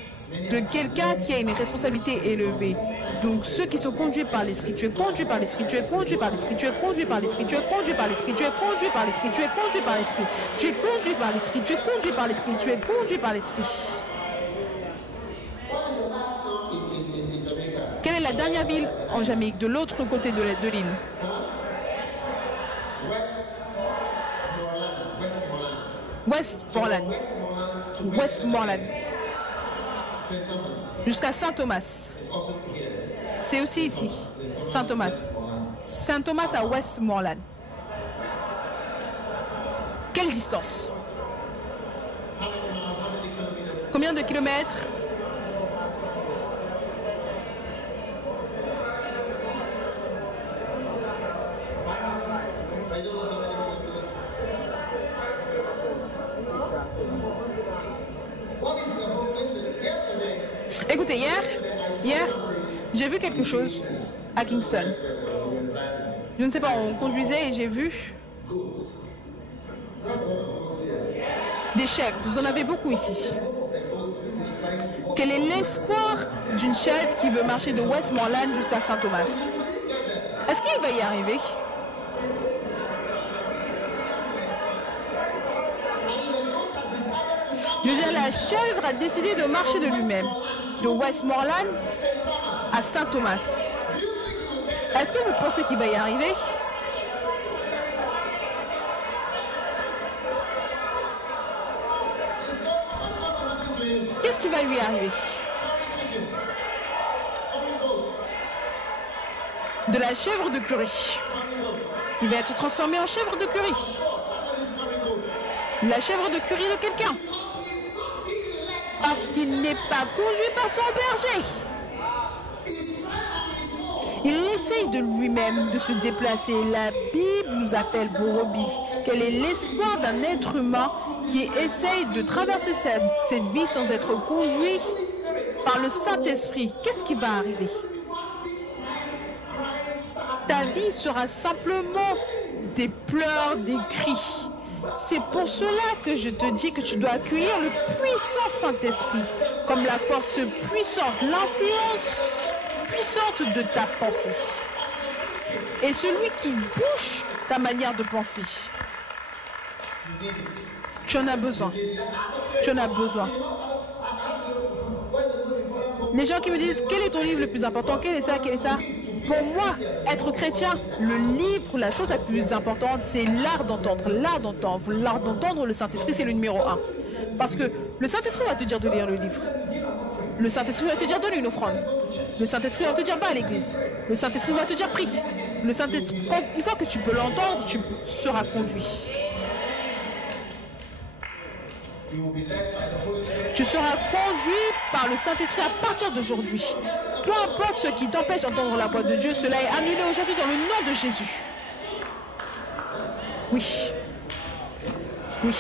de quelqu'un qui a une responsabilité élevée. Donc ceux qui sont conduits par l'esprit, tu es conduit par l'esprit, tu es conduit par l'esprit, tu es conduit par l'esprit, tu es conduit par l'esprit, tu es conduit par l'esprit, tu es conduit par l'esprit, tu es conduit par l'esprit, tu es conduit par l'esprit, tu es conduit par l'esprit. Quelle est la dernière ville en Jamaïque, de l'autre côté de l'île? Westmoreland. Westmoreland. Jusqu'à Saint-Thomas. C'est aussi ici. Saint-Thomas. Saint-Thomas à Westmoreland. Quelle distance? Combien de kilomètres? Écoutez, hier, j'ai vu quelque chose à Kingston. Je ne sais pas, on conduisait et j'ai vu des chèvres. Vous en avez beaucoup ici. Quel est l'espoir d'une chèvre qui veut marcher de Westmoreland jusqu'à Saint-Thomas? Est-ce qu'il va y arriver? Je veux dire, la chèvre a décidé de marcher de lui-même, de Westmoreland à Saint-Thomas. Est-ce que vous pensez qu'il va y arriver? Qu'est-ce qui va lui arriver? De la chèvre de curry. Il va être transformé en chèvre de curry. La chèvre de curry de quelqu'un. Parce qu'il n'est pas conduit par son berger. Il essaye de lui-même de se déplacer. La Bible nous appelle brebis. Quel est l'espoir d'un être humain qui essaye de traverser cette vie sans être conduit par le Saint-Esprit? Qu'est-ce qui va arriver? Ta vie sera simplement des pleurs, des cris. C'est pour cela que je te dis que tu dois accueillir le puissant Saint-Esprit comme la force puissante, l'influence puissante de ta pensée. Et celui qui bouge ta manière de penser. Tu en as besoin. Tu en as besoin. Les gens qui me disent, quel est ton livre le plus important? Quel est ça? Quel est ça? Pour moi, être chrétien, le livre, la chose la plus importante, c'est l'art d'entendre. L'art d'entendre. L'art d'entendre le Saint-Esprit, c'est le numéro 1. Parce que le Saint-Esprit va te dire de lire le livre. Le Saint-Esprit va te dire donne une offrande. Le Saint-Esprit va te dire va à l'église. Le Saint-Esprit va te dire prie. Le Saint-Esprit, une fois que tu peux l'entendre, tu seras conduit. Tu seras conduit par le Saint-Esprit à partir d'aujourd'hui. Peu importe ce qui t'empêche d'entendre la voix de Dieu, cela est annulé aujourd'hui dans le nom de Jésus. Oui. Oui.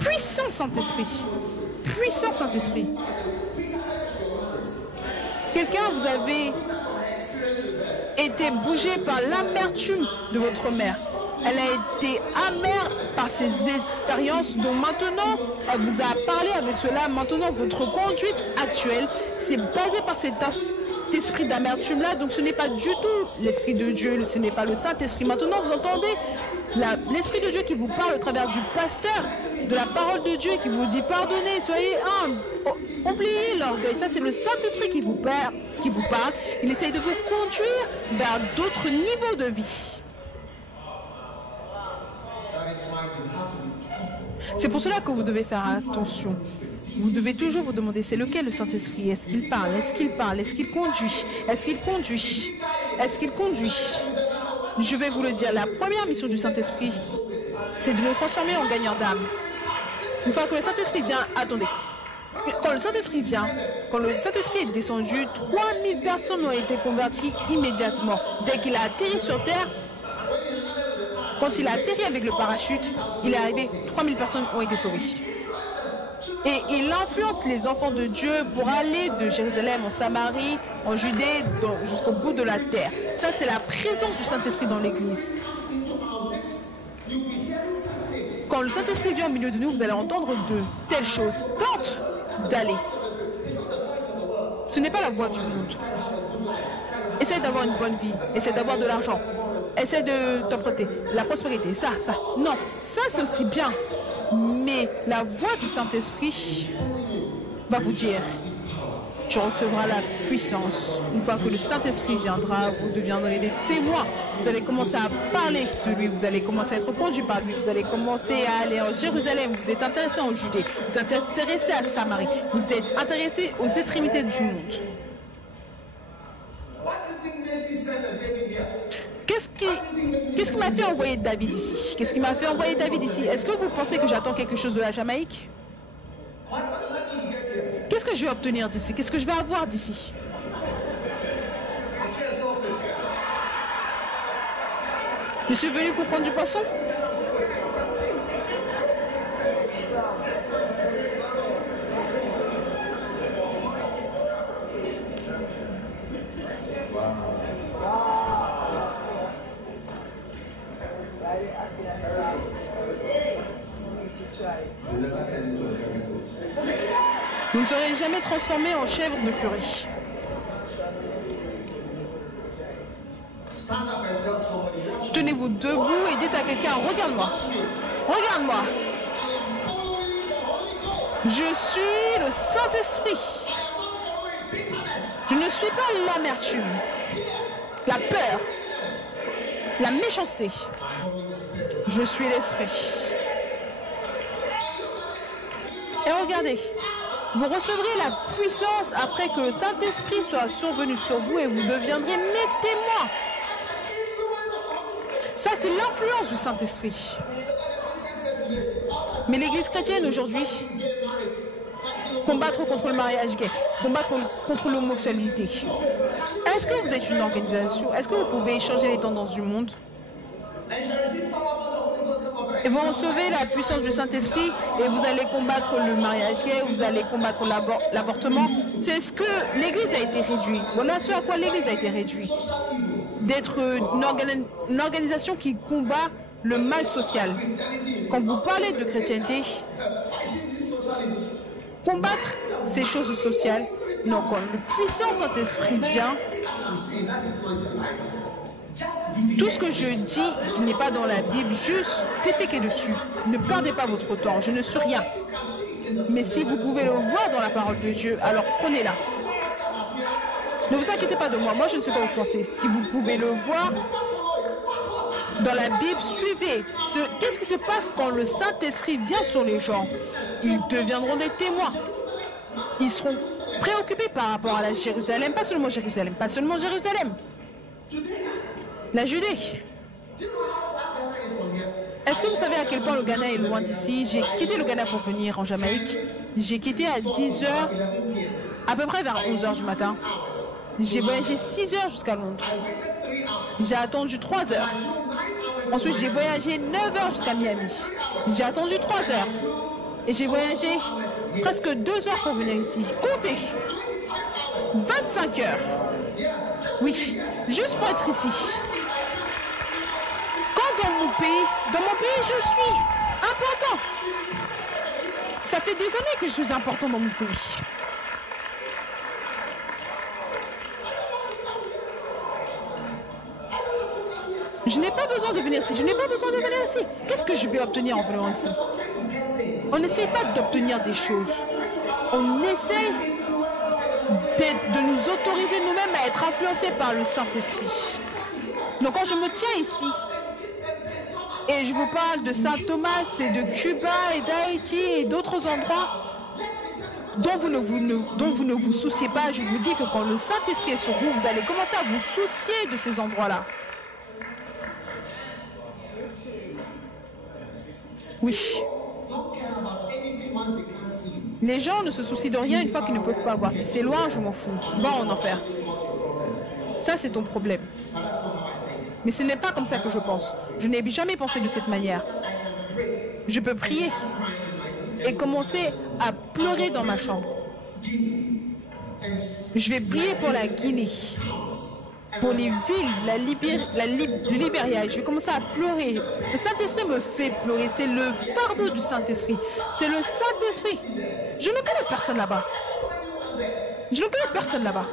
Puissant Saint-Esprit. Puissant Saint-Esprit. Quelqu'un, vous avez été bougé par l'amertume de votre mère. Elle a été amère par ses expériences, dont maintenant, elle vous a parlé avec cela. Maintenant, votre conduite actuelle, c'est basé par cet esprit d'amertume-là. Donc, ce n'est pas du tout l'Esprit de Dieu, ce n'est pas le Saint-Esprit. Maintenant, vous entendez l'Esprit de Dieu qui vous parle au travers du pasteur, de la parole de Dieu qui vous dit pardonnez, soyez humbles, oubliez l'orgueil. Ça, c'est le Saint-Esprit qui vous parle. Il essaye de vous conduire vers d'autres niveaux de vie. C'est pour cela que vous devez faire attention. Vous devez toujours vous demander, c'est lequel le Saint-Esprit? Est-ce qu'il parle? Est-ce qu'il parle? Est-ce qu'il conduit? Est-ce qu'il conduit? Est-ce qu'il conduit? Je vais vous le dire, la première mission du Saint-Esprit, c'est de nous transformer en gagnants d'âme. Une fois que le Saint-Esprit vient, attendez. Quand le Saint-Esprit vient, quand le Saint-Esprit est descendu, 3000 personnes ont été converties immédiatement. Dès qu'il a atterri sur terre, quand il a atterri avec le parachute, il est arrivé, 3000 personnes ont été sauvées. Et il influence les enfants de Dieu pour aller de Jérusalem en Samarie, en Judée, jusqu'au bout de la terre. Ça, c'est la présence du Saint-Esprit dans l'Église. Quand le Saint-Esprit vient au milieu de nous, vous allez entendre de telles choses. Tente d'aller. Ce n'est pas la voie du monde. Essaye d'avoir une bonne vie. Essaye d'avoir de l'argent. Essaie de t'emprunter. La prospérité, ça. Non, ça c'est aussi bien. Mais la voix du Saint-Esprit va vous dire, tu recevras la puissance. Une fois que le Saint-Esprit viendra, vous deviendrez des témoins. Vous allez commencer à parler de lui. Vous allez commencer à être conduit par lui. Vous allez commencer à aller en Jérusalem. Vous êtes intéressé en Judée. Vous êtes intéressé à Samarie. Vous êtes intéressé aux extrémités du monde. Qu'est-ce qui m'a fait envoyer David ici? Qu'est-ce qui m'a fait envoyer David ici? Est-ce que vous pensez que j'attends quelque chose de la Jamaïque? Qu'est-ce que je vais obtenir d'ici? Qu'est-ce que je vais avoir d'ici? Je suis venu pour prendre du poisson. Vous ne serez jamais transformé en chèvre de furie. Tenez-vous debout et dites à quelqu'un, regarde-moi. Regarde-moi. Je suis le Saint-Esprit. Je ne suis pas l'amertume, la peur, la méchanceté. Je suis l'Esprit. Et regardez, vous recevrez la puissance après que le Saint-Esprit soit survenu sur vous et vous deviendrez mes témoins. Ça, c'est l'influence du Saint-Esprit. Mais l'Église chrétienne aujourd'hui, combattre contre le mariage gay, combattre contre l'homosexualité. Est-ce que vous êtes une organisation? Est-ce que vous pouvez changer les tendances du monde? Et vous recevez la puissance du Saint-Esprit et vous allez combattre le mariage gay, vous allez combattre l'avortement. C'est ce que l'Église a été réduite. Voilà ce à quoi l'Église a été réduite. D'être une organisation qui combat le mal social. Quand vous parlez de chrétienté, combattre ces choses sociales, non, quand le puissant Saint-Esprit vient, tout ce que je dis qui n'est pas dans la Bible, juste déféquez dessus. Ne perdez pas votre temps, je ne suis rien. Mais si vous pouvez le voir dans la parole de Dieu, alors prenez-la. Ne vous inquiétez pas de moi, moi je ne sais pas où penser. Si vous pouvez le voir dans la Bible, suivez. Qu'est-ce qui se passe quand le Saint-Esprit vient sur les gens? Ils deviendront des témoins. Ils seront préoccupés par rapport à la Jérusalem, pas seulement Jérusalem, pas seulement Jérusalem. La Judée. Est-ce que vous savez à quel point le Ghana est loin d'ici? J'ai quitté le Ghana pour venir en Jamaïque. J'ai quitté à 10 h, à peu près vers 11 h du matin. J'ai voyagé 6 h jusqu'à Londres. J'ai attendu 3 heures. Ensuite, j'ai voyagé 9 h jusqu'à Miami. J'ai attendu 3 heures. Et j'ai voyagé presque 2 heures pour venir ici. Comptez. 25 heures. Oui, juste pour être ici. Quand dans mon pays, je suis important. Ça fait des années que je suis important dans mon pays. Je n'ai pas besoin de venir ici. Je n'ai pas besoin de venir ici. Qu'est-ce que je vais obtenir en venant ici? On n'essaie pas d'obtenir des choses. On essaie de nous autoriser nous-mêmes à être influencés par le Saint-Esprit. Donc quand je me tiens ici, et je vous parle de Saint-Thomas et de Cuba et d'Haïti et d'autres endroits dont vous ne vous souciez pas, je vous dis que quand le Saint-Esprit est sur vous, vous allez commencer à vous soucier de ces endroits-là. Oui. Les gens ne se soucient de rien une fois qu'ils ne peuvent pas voir. Si c'est loin, je m'en fous. Va en enfer. Ça, c'est ton problème. Mais ce n'est pas comme ça que je pense. Je n'ai jamais pensé de cette manière. Je peux prier et commencer à pleurer dans ma chambre. Je vais prier pour la Guinée, pour les villes, le Libéria. Je vais commencer à pleurer. Le Saint-Esprit me fait pleurer. C'est le fardeau du Saint-Esprit. C'est le Saint-Esprit. Je ne connais personne là-bas. Je ne connais personne là-bas.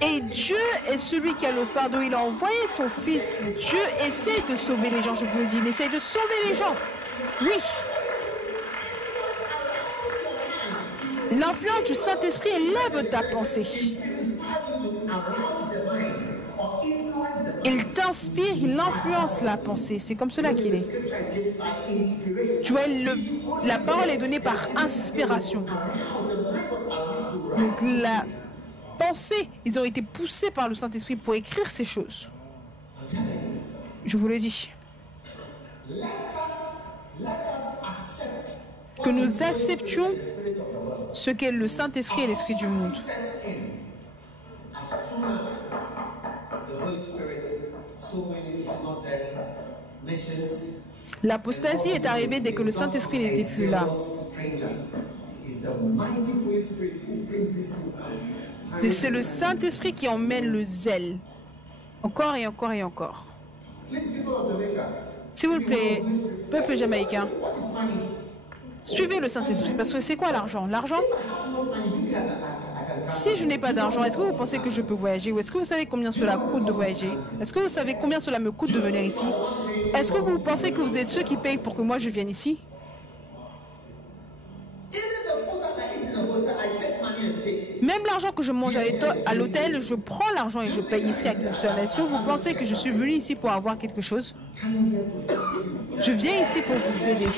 Et Dieu est celui qui a le fardeau. Il a envoyé son Fils. Dieu essaie de sauver les gens, je vous le dis. Il essaie de sauver les gens. Oui. L'influence du Saint-Esprit élève ta pensée. Il t'inspire, il influence la pensée. C'est comme cela qu'il est. Tu vois, la parole est donnée par inspiration. Donc la pensée, ils ont été poussés par le Saint-Esprit pour écrire ces choses. Je vous le dis. que nous acceptions ce qu'est le Saint-Esprit et l'Esprit du monde. L'apostasie est arrivée dès que le Saint-Esprit n'était plus là. C'est le Saint-Esprit qui emmène le zèle. Encore et encore et encore. S'il vous plaît, peuple jamaïcain, suivez le Saint-Esprit. Parce que c'est quoi l'argent? L'argent, si je n'ai pas d'argent, est-ce que vous pensez que je peux voyager? Ou est-ce que vous savez combien cela coûte de voyager? Est-ce que vous savez combien cela me coûte de venir ici? Est-ce que vous pensez que vous êtes ceux qui payent pour que moi je vienne ici? Même l'argent que je mange à l'hôtel, je prends l'argent et je paye ici à Kingston. Est-ce que vous pensez que je suis venu ici pour avoir quelque chose? Je viens ici pour vous aider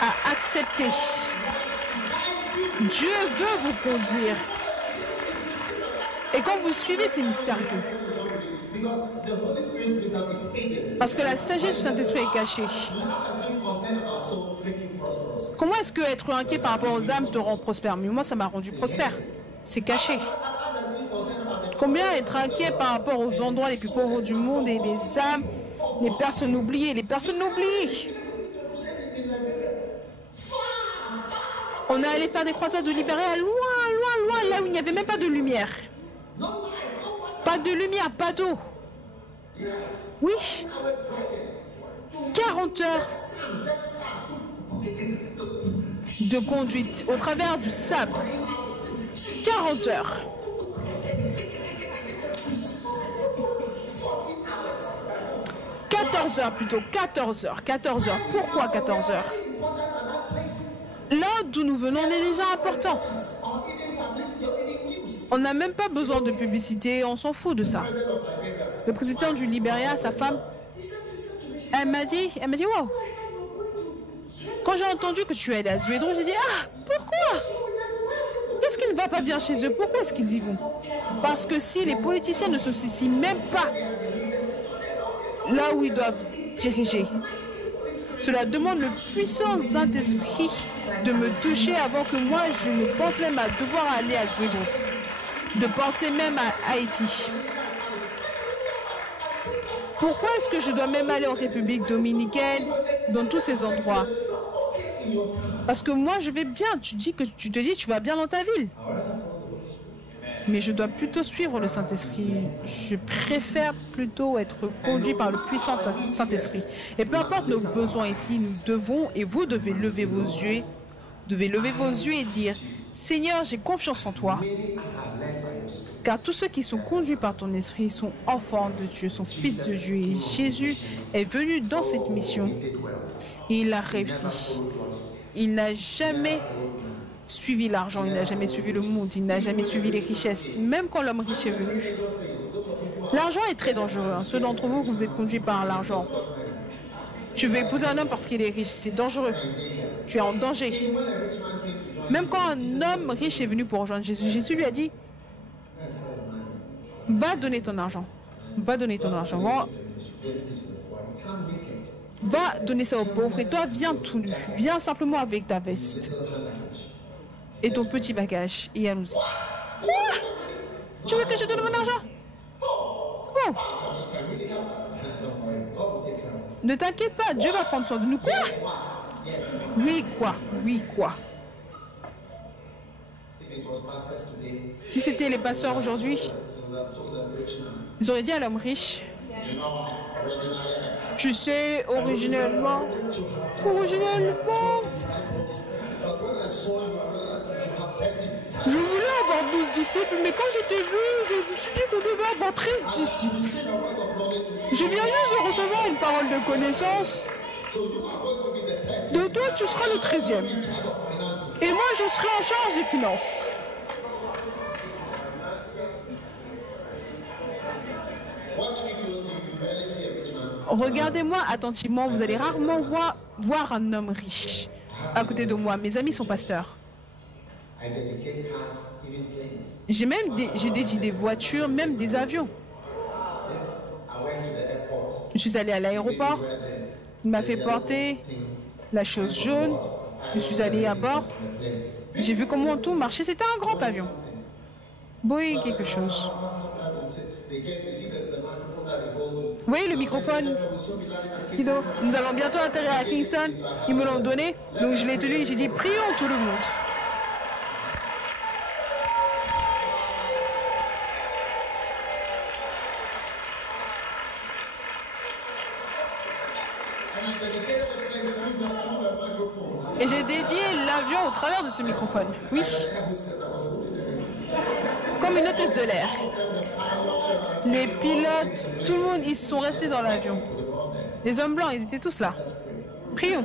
à accepter. Dieu veut vous conduire. Et quand vous suivez, c'est mystérieux. Parce que la sagesse du Saint-Esprit est cachée. Comment est-ce que être inquiet par rapport aux âmes te rend prospère? Mais moi, ça m'a rendu prospère. C'est caché. Combien être inquiet par rapport aux endroits les plus pauvres du monde et les âmes, les personnes oubliées, On est allé faire des croisades de Libéria loin, là où il n'y avait même pas de lumière. Pas de lumière, pas d'eau. Oui. 40 heures de conduite au travers du sable. 40 heures. 14 heures plutôt, 14 heures. Pourquoi 14 heures? Là d'où nous venons, on est déjà important. On n'a même pas besoin de publicité, on s'en fout de ça. Le président du Libéria, sa femme, elle m'a dit, wow. Quand j'ai entendu que tu es allé à Zuédro, j'ai dit, ah, pourquoi? Qu'est-ce qui ne va pas bien chez eux? Pourquoi est-ce qu'ils y vont? Parce que si les politiciens ne se soucient même pas là où ils doivent diriger, cela demande le puissant Saint-Esprit de me toucher avant que moi je ne pense même à devoir aller à Zuédro, de penser même à Haïti. Pourquoi est-ce que je dois même aller en République dominicaine, dans tous ces endroits? Parce que moi je vais bien, tu te dis tu vas bien dans ta ville. Mais je dois plutôt suivre le Saint-Esprit. Je préfère plutôt être conduit par le puissant Saint-Esprit. Et peu importe nos besoins ici, nous devons, et vous devez lever vos yeux, et dire, Seigneur, j'ai confiance en toi. Car tous ceux qui sont conduits par ton esprit sont enfants de Dieu, sont fils de Dieu. Et Jésus est venu dans cette mission. Et il a réussi. Il n'a jamais suivi l'argent, il n'a jamais suivi le monde, il n'a jamais suivi les richesses, même quand l'homme riche est venu. L'argent est très dangereux. Ceux d'entre vous, vous êtes conduits par l'argent. Tu veux épouser un homme parce qu'il est riche, c'est dangereux. Tu es en danger. Même quand un homme riche est venu pour rejoindre Jésus, Jésus lui a dit, va donner ton argent. Va donner ton argent. Va donner ça aux pauvres. Et toi, viens tout nu. Viens simplement avec ta veste et ton petit bagage. Et allons-y. Quoi? Tu veux que je donne mon argent? Oh. Ne t'inquiète pas, Dieu va prendre soin de nous. Quoi? Oui, quoi? Oui, quoi? Si c'était les pasteurs aujourd'hui, ils auraient dit à l'homme riche, tu sais, originellement, je voulais avoir 12 disciples, mais quand je t'ai vu, je me suis dit qu'on devait avoir 13 disciples. Je viens juste de recevoir une parole de connaissance. De toi, tu seras le 13e. Et moi, je serai en charge des finances. Regardez-moi attentivement, vous allez rarement voir un homme riche à côté de moi. Mes amis sont pasteurs. J'ai dédié des voitures, même des avions. Je suis allé à l'aéroport, il m'a fait porter la chose jaune. Je suis allée à bord. J'ai vu comment tout marchait. C'était un grand avion. Boeing quelque chose. Vous voyez le microphone? Kido, nous allons bientôt atterrir à Kingston. Ils me l'ont donné. Donc je l'ai tenu et j'ai dit prions tout le monde. Et j'ai dédié l'avion au travers de ce microphone. Oui. Comme une hôtesse de l'air. Les pilotes, tout le monde, ils sont restés dans l'avion. Les hommes blancs, ils étaient tous là. Prions.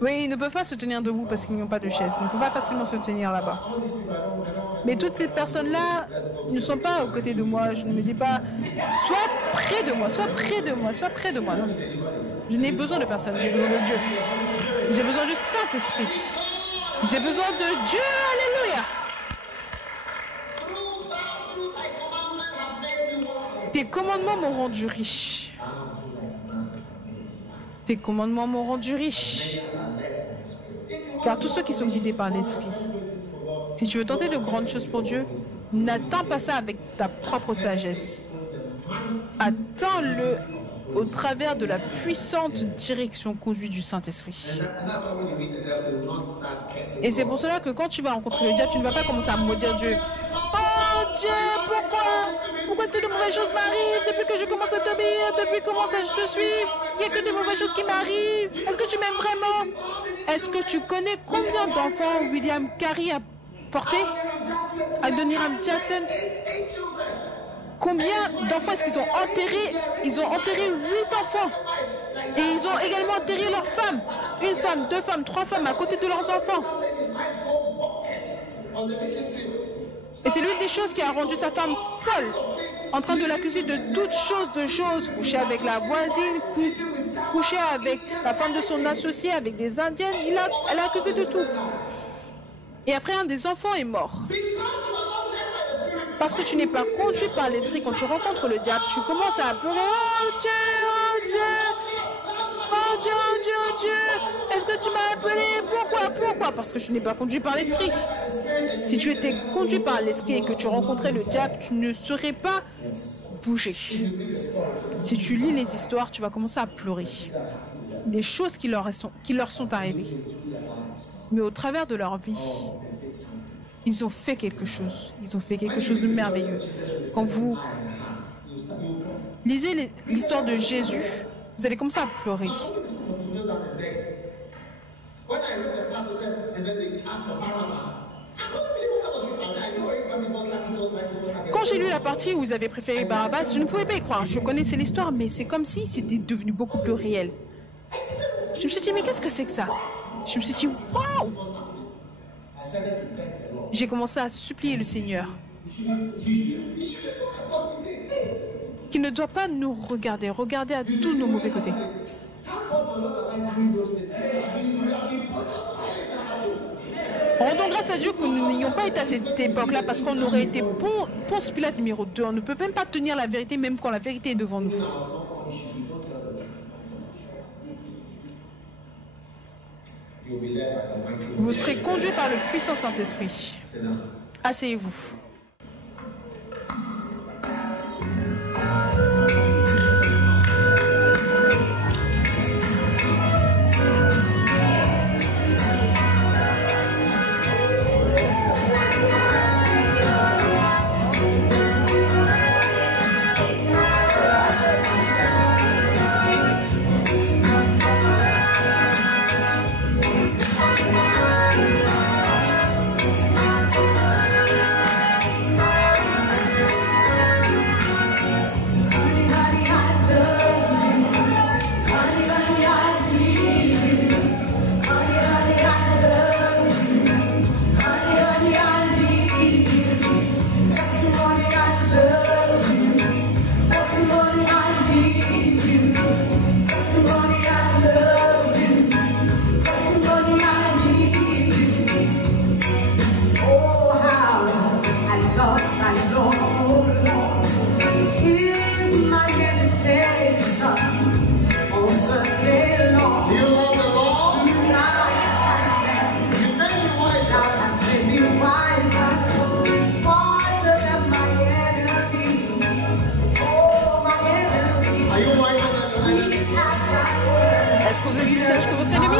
Oui, ils ne peuvent pas se tenir debout parce qu'ils n'ont pas de chaise. Ils ne peuvent pas facilement se tenir là-bas. Mais toutes ces personnes-là ne sont pas aux côtés de moi. Je ne me dis pas, sois près de moi, sois près de moi, sois près de moi. Non. Je n'ai besoin de personne, j'ai besoin de Dieu. J'ai besoin du Saint-Esprit. J'ai besoin de Dieu, alléluia. Tes commandements m'ont rendu riche. Tes commandements m'ont rendu riche. Car tous ceux qui sont guidés par l'Esprit, si tu veux tenter de grandes choses pour Dieu, n'attends pas ça avec ta propre sagesse. Attends-le au travers de la puissante direction conduite du Saint-Esprit. Et c'est pour cela que quand tu vas rencontrer le diable, tu ne vas pas commencer à maudire Dieu. Oh Dieu, pourquoi est-ce que de mauvaises choses m'arrivent depuis que je commence à t'obéir, depuis que je te suis? Il n'y a que des mauvaises choses qui m'arrivent. Est-ce que tu m'aimes vraiment? Est-ce que tu connais combien d'enfants William Carey a porté? Adoniram Jackson? Combien d'enfants est-ce qu'ils ont enterré? Ils ont enterré 8 enfants. Et ils ont également enterré leurs femmes. Une femme, 2 femmes, 3 femmes à côté de leurs enfants. Et c'est l'une des choses qui a rendu sa femme folle, en train de l'accuser de toutes choses, coucher avec la voisine, coucher avec la femme de son associé, avec des Indiennes. Elle a accusé de tout. Et après, un des enfants est mort. Parce que tu n'es pas conduit par l'esprit. Quand tu rencontres le diable, tu commences à pleurer. Oh Dieu, oh Dieu, oh Dieu, oh Dieu, oh Dieu. Est-ce que tu m'as appelé? Pourquoi? Parce que tu n'es pas conduit par l'esprit. Si tu étais conduit par l'esprit et que tu rencontrais le diable, tu ne serais pas bougé. Si tu lis les histoires, tu vas commencer à pleurer. Des choses qui leur sont arrivées. Mais au travers de leur vie, ils ont fait quelque chose. Ils ont fait quelque chose de merveilleux. Quand vous lisez l'histoire de Jésus, vous allez commencer à pleurer. Quand j'ai lu la partie où ils avaient préféré Barabbas, je ne pouvais pas y croire. Je connaissais l'histoire, mais c'est comme si c'était devenu beaucoup plus réel. Je me suis dit, mais qu'est-ce que c'est que ça? Je me suis dit, waouh! J'ai commencé à supplier le Seigneur qu'il ne doit pas nous regarder à tous nos mauvais côtés. Rendons grâce à Dieu que nous n'ayons pas été à cette époque-là parce qu'on aurait été Ponce Pilate numéro 2. On ne peut même pas tenir la vérité même quand la vérité est devant nous. Vous serez conduit par le puissant Saint-Esprit. Asseyez-vous. Is my meditation. Est-ce que vous êtes plus sage que votre ennemi?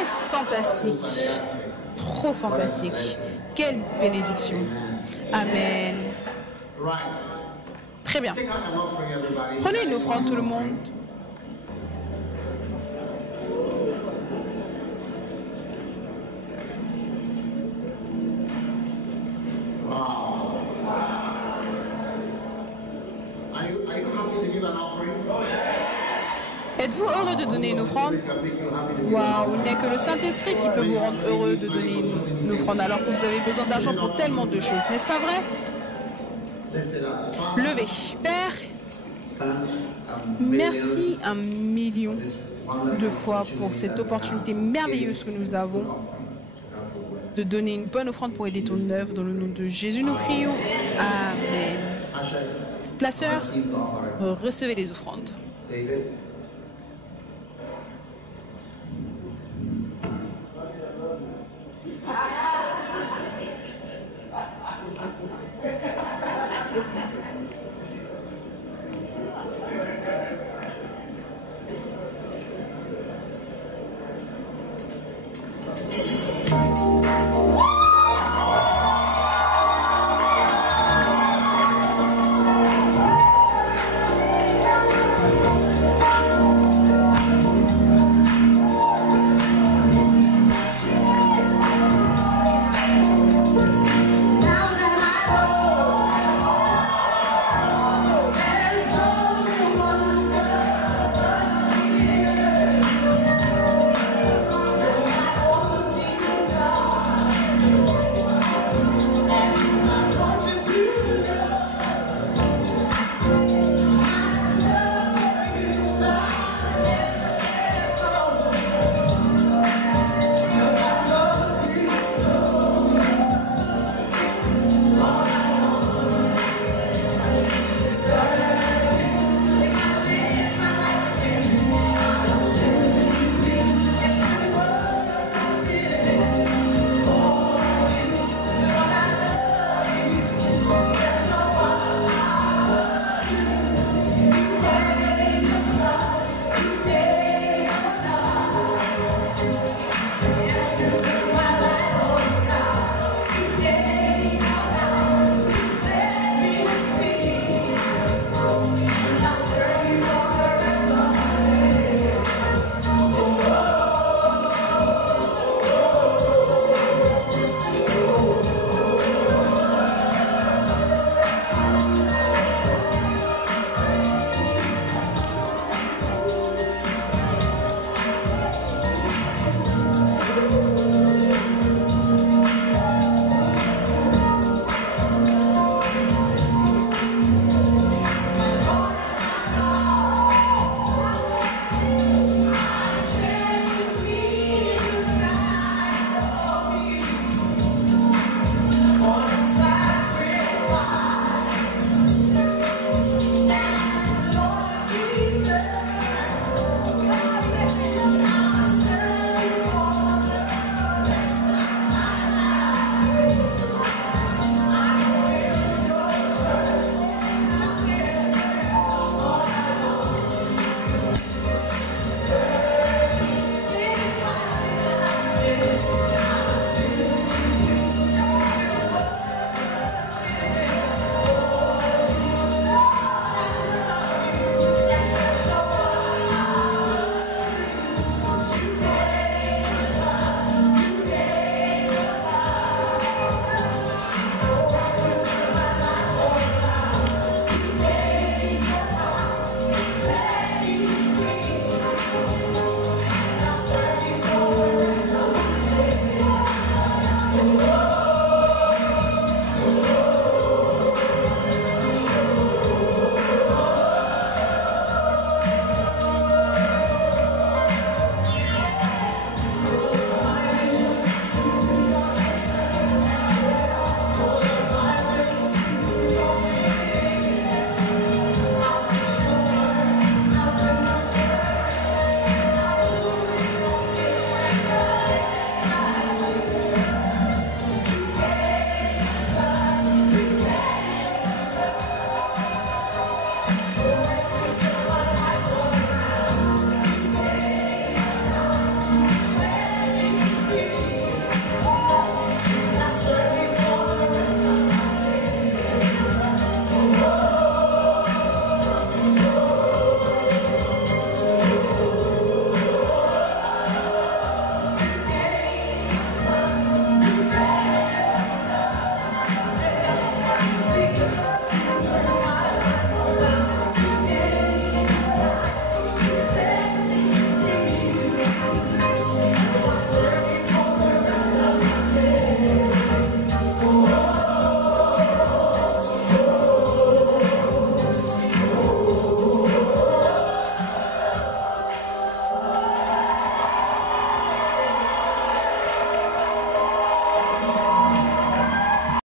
Est-ce fantastique? Trop fantastique. Quelle bénédiction. Amen. Très bien. Prenez une offrande, tout le monde. Êtes-vous heureux de donner une offrande? Waouh, il n'y a que le Saint-Esprit qui peut vous rendre heureux de donner une offrande alors que vous avez besoin d'argent pour tellement de choses, n'est-ce pas vrai? Levez. Père, merci 1 million de fois pour cette opportunité merveilleuse que nous avons de donner une bonne offrande pour aider ton œuvre. Dans le nom de Jésus, nous prions. Amen. Placeurs, recevez les offrandes.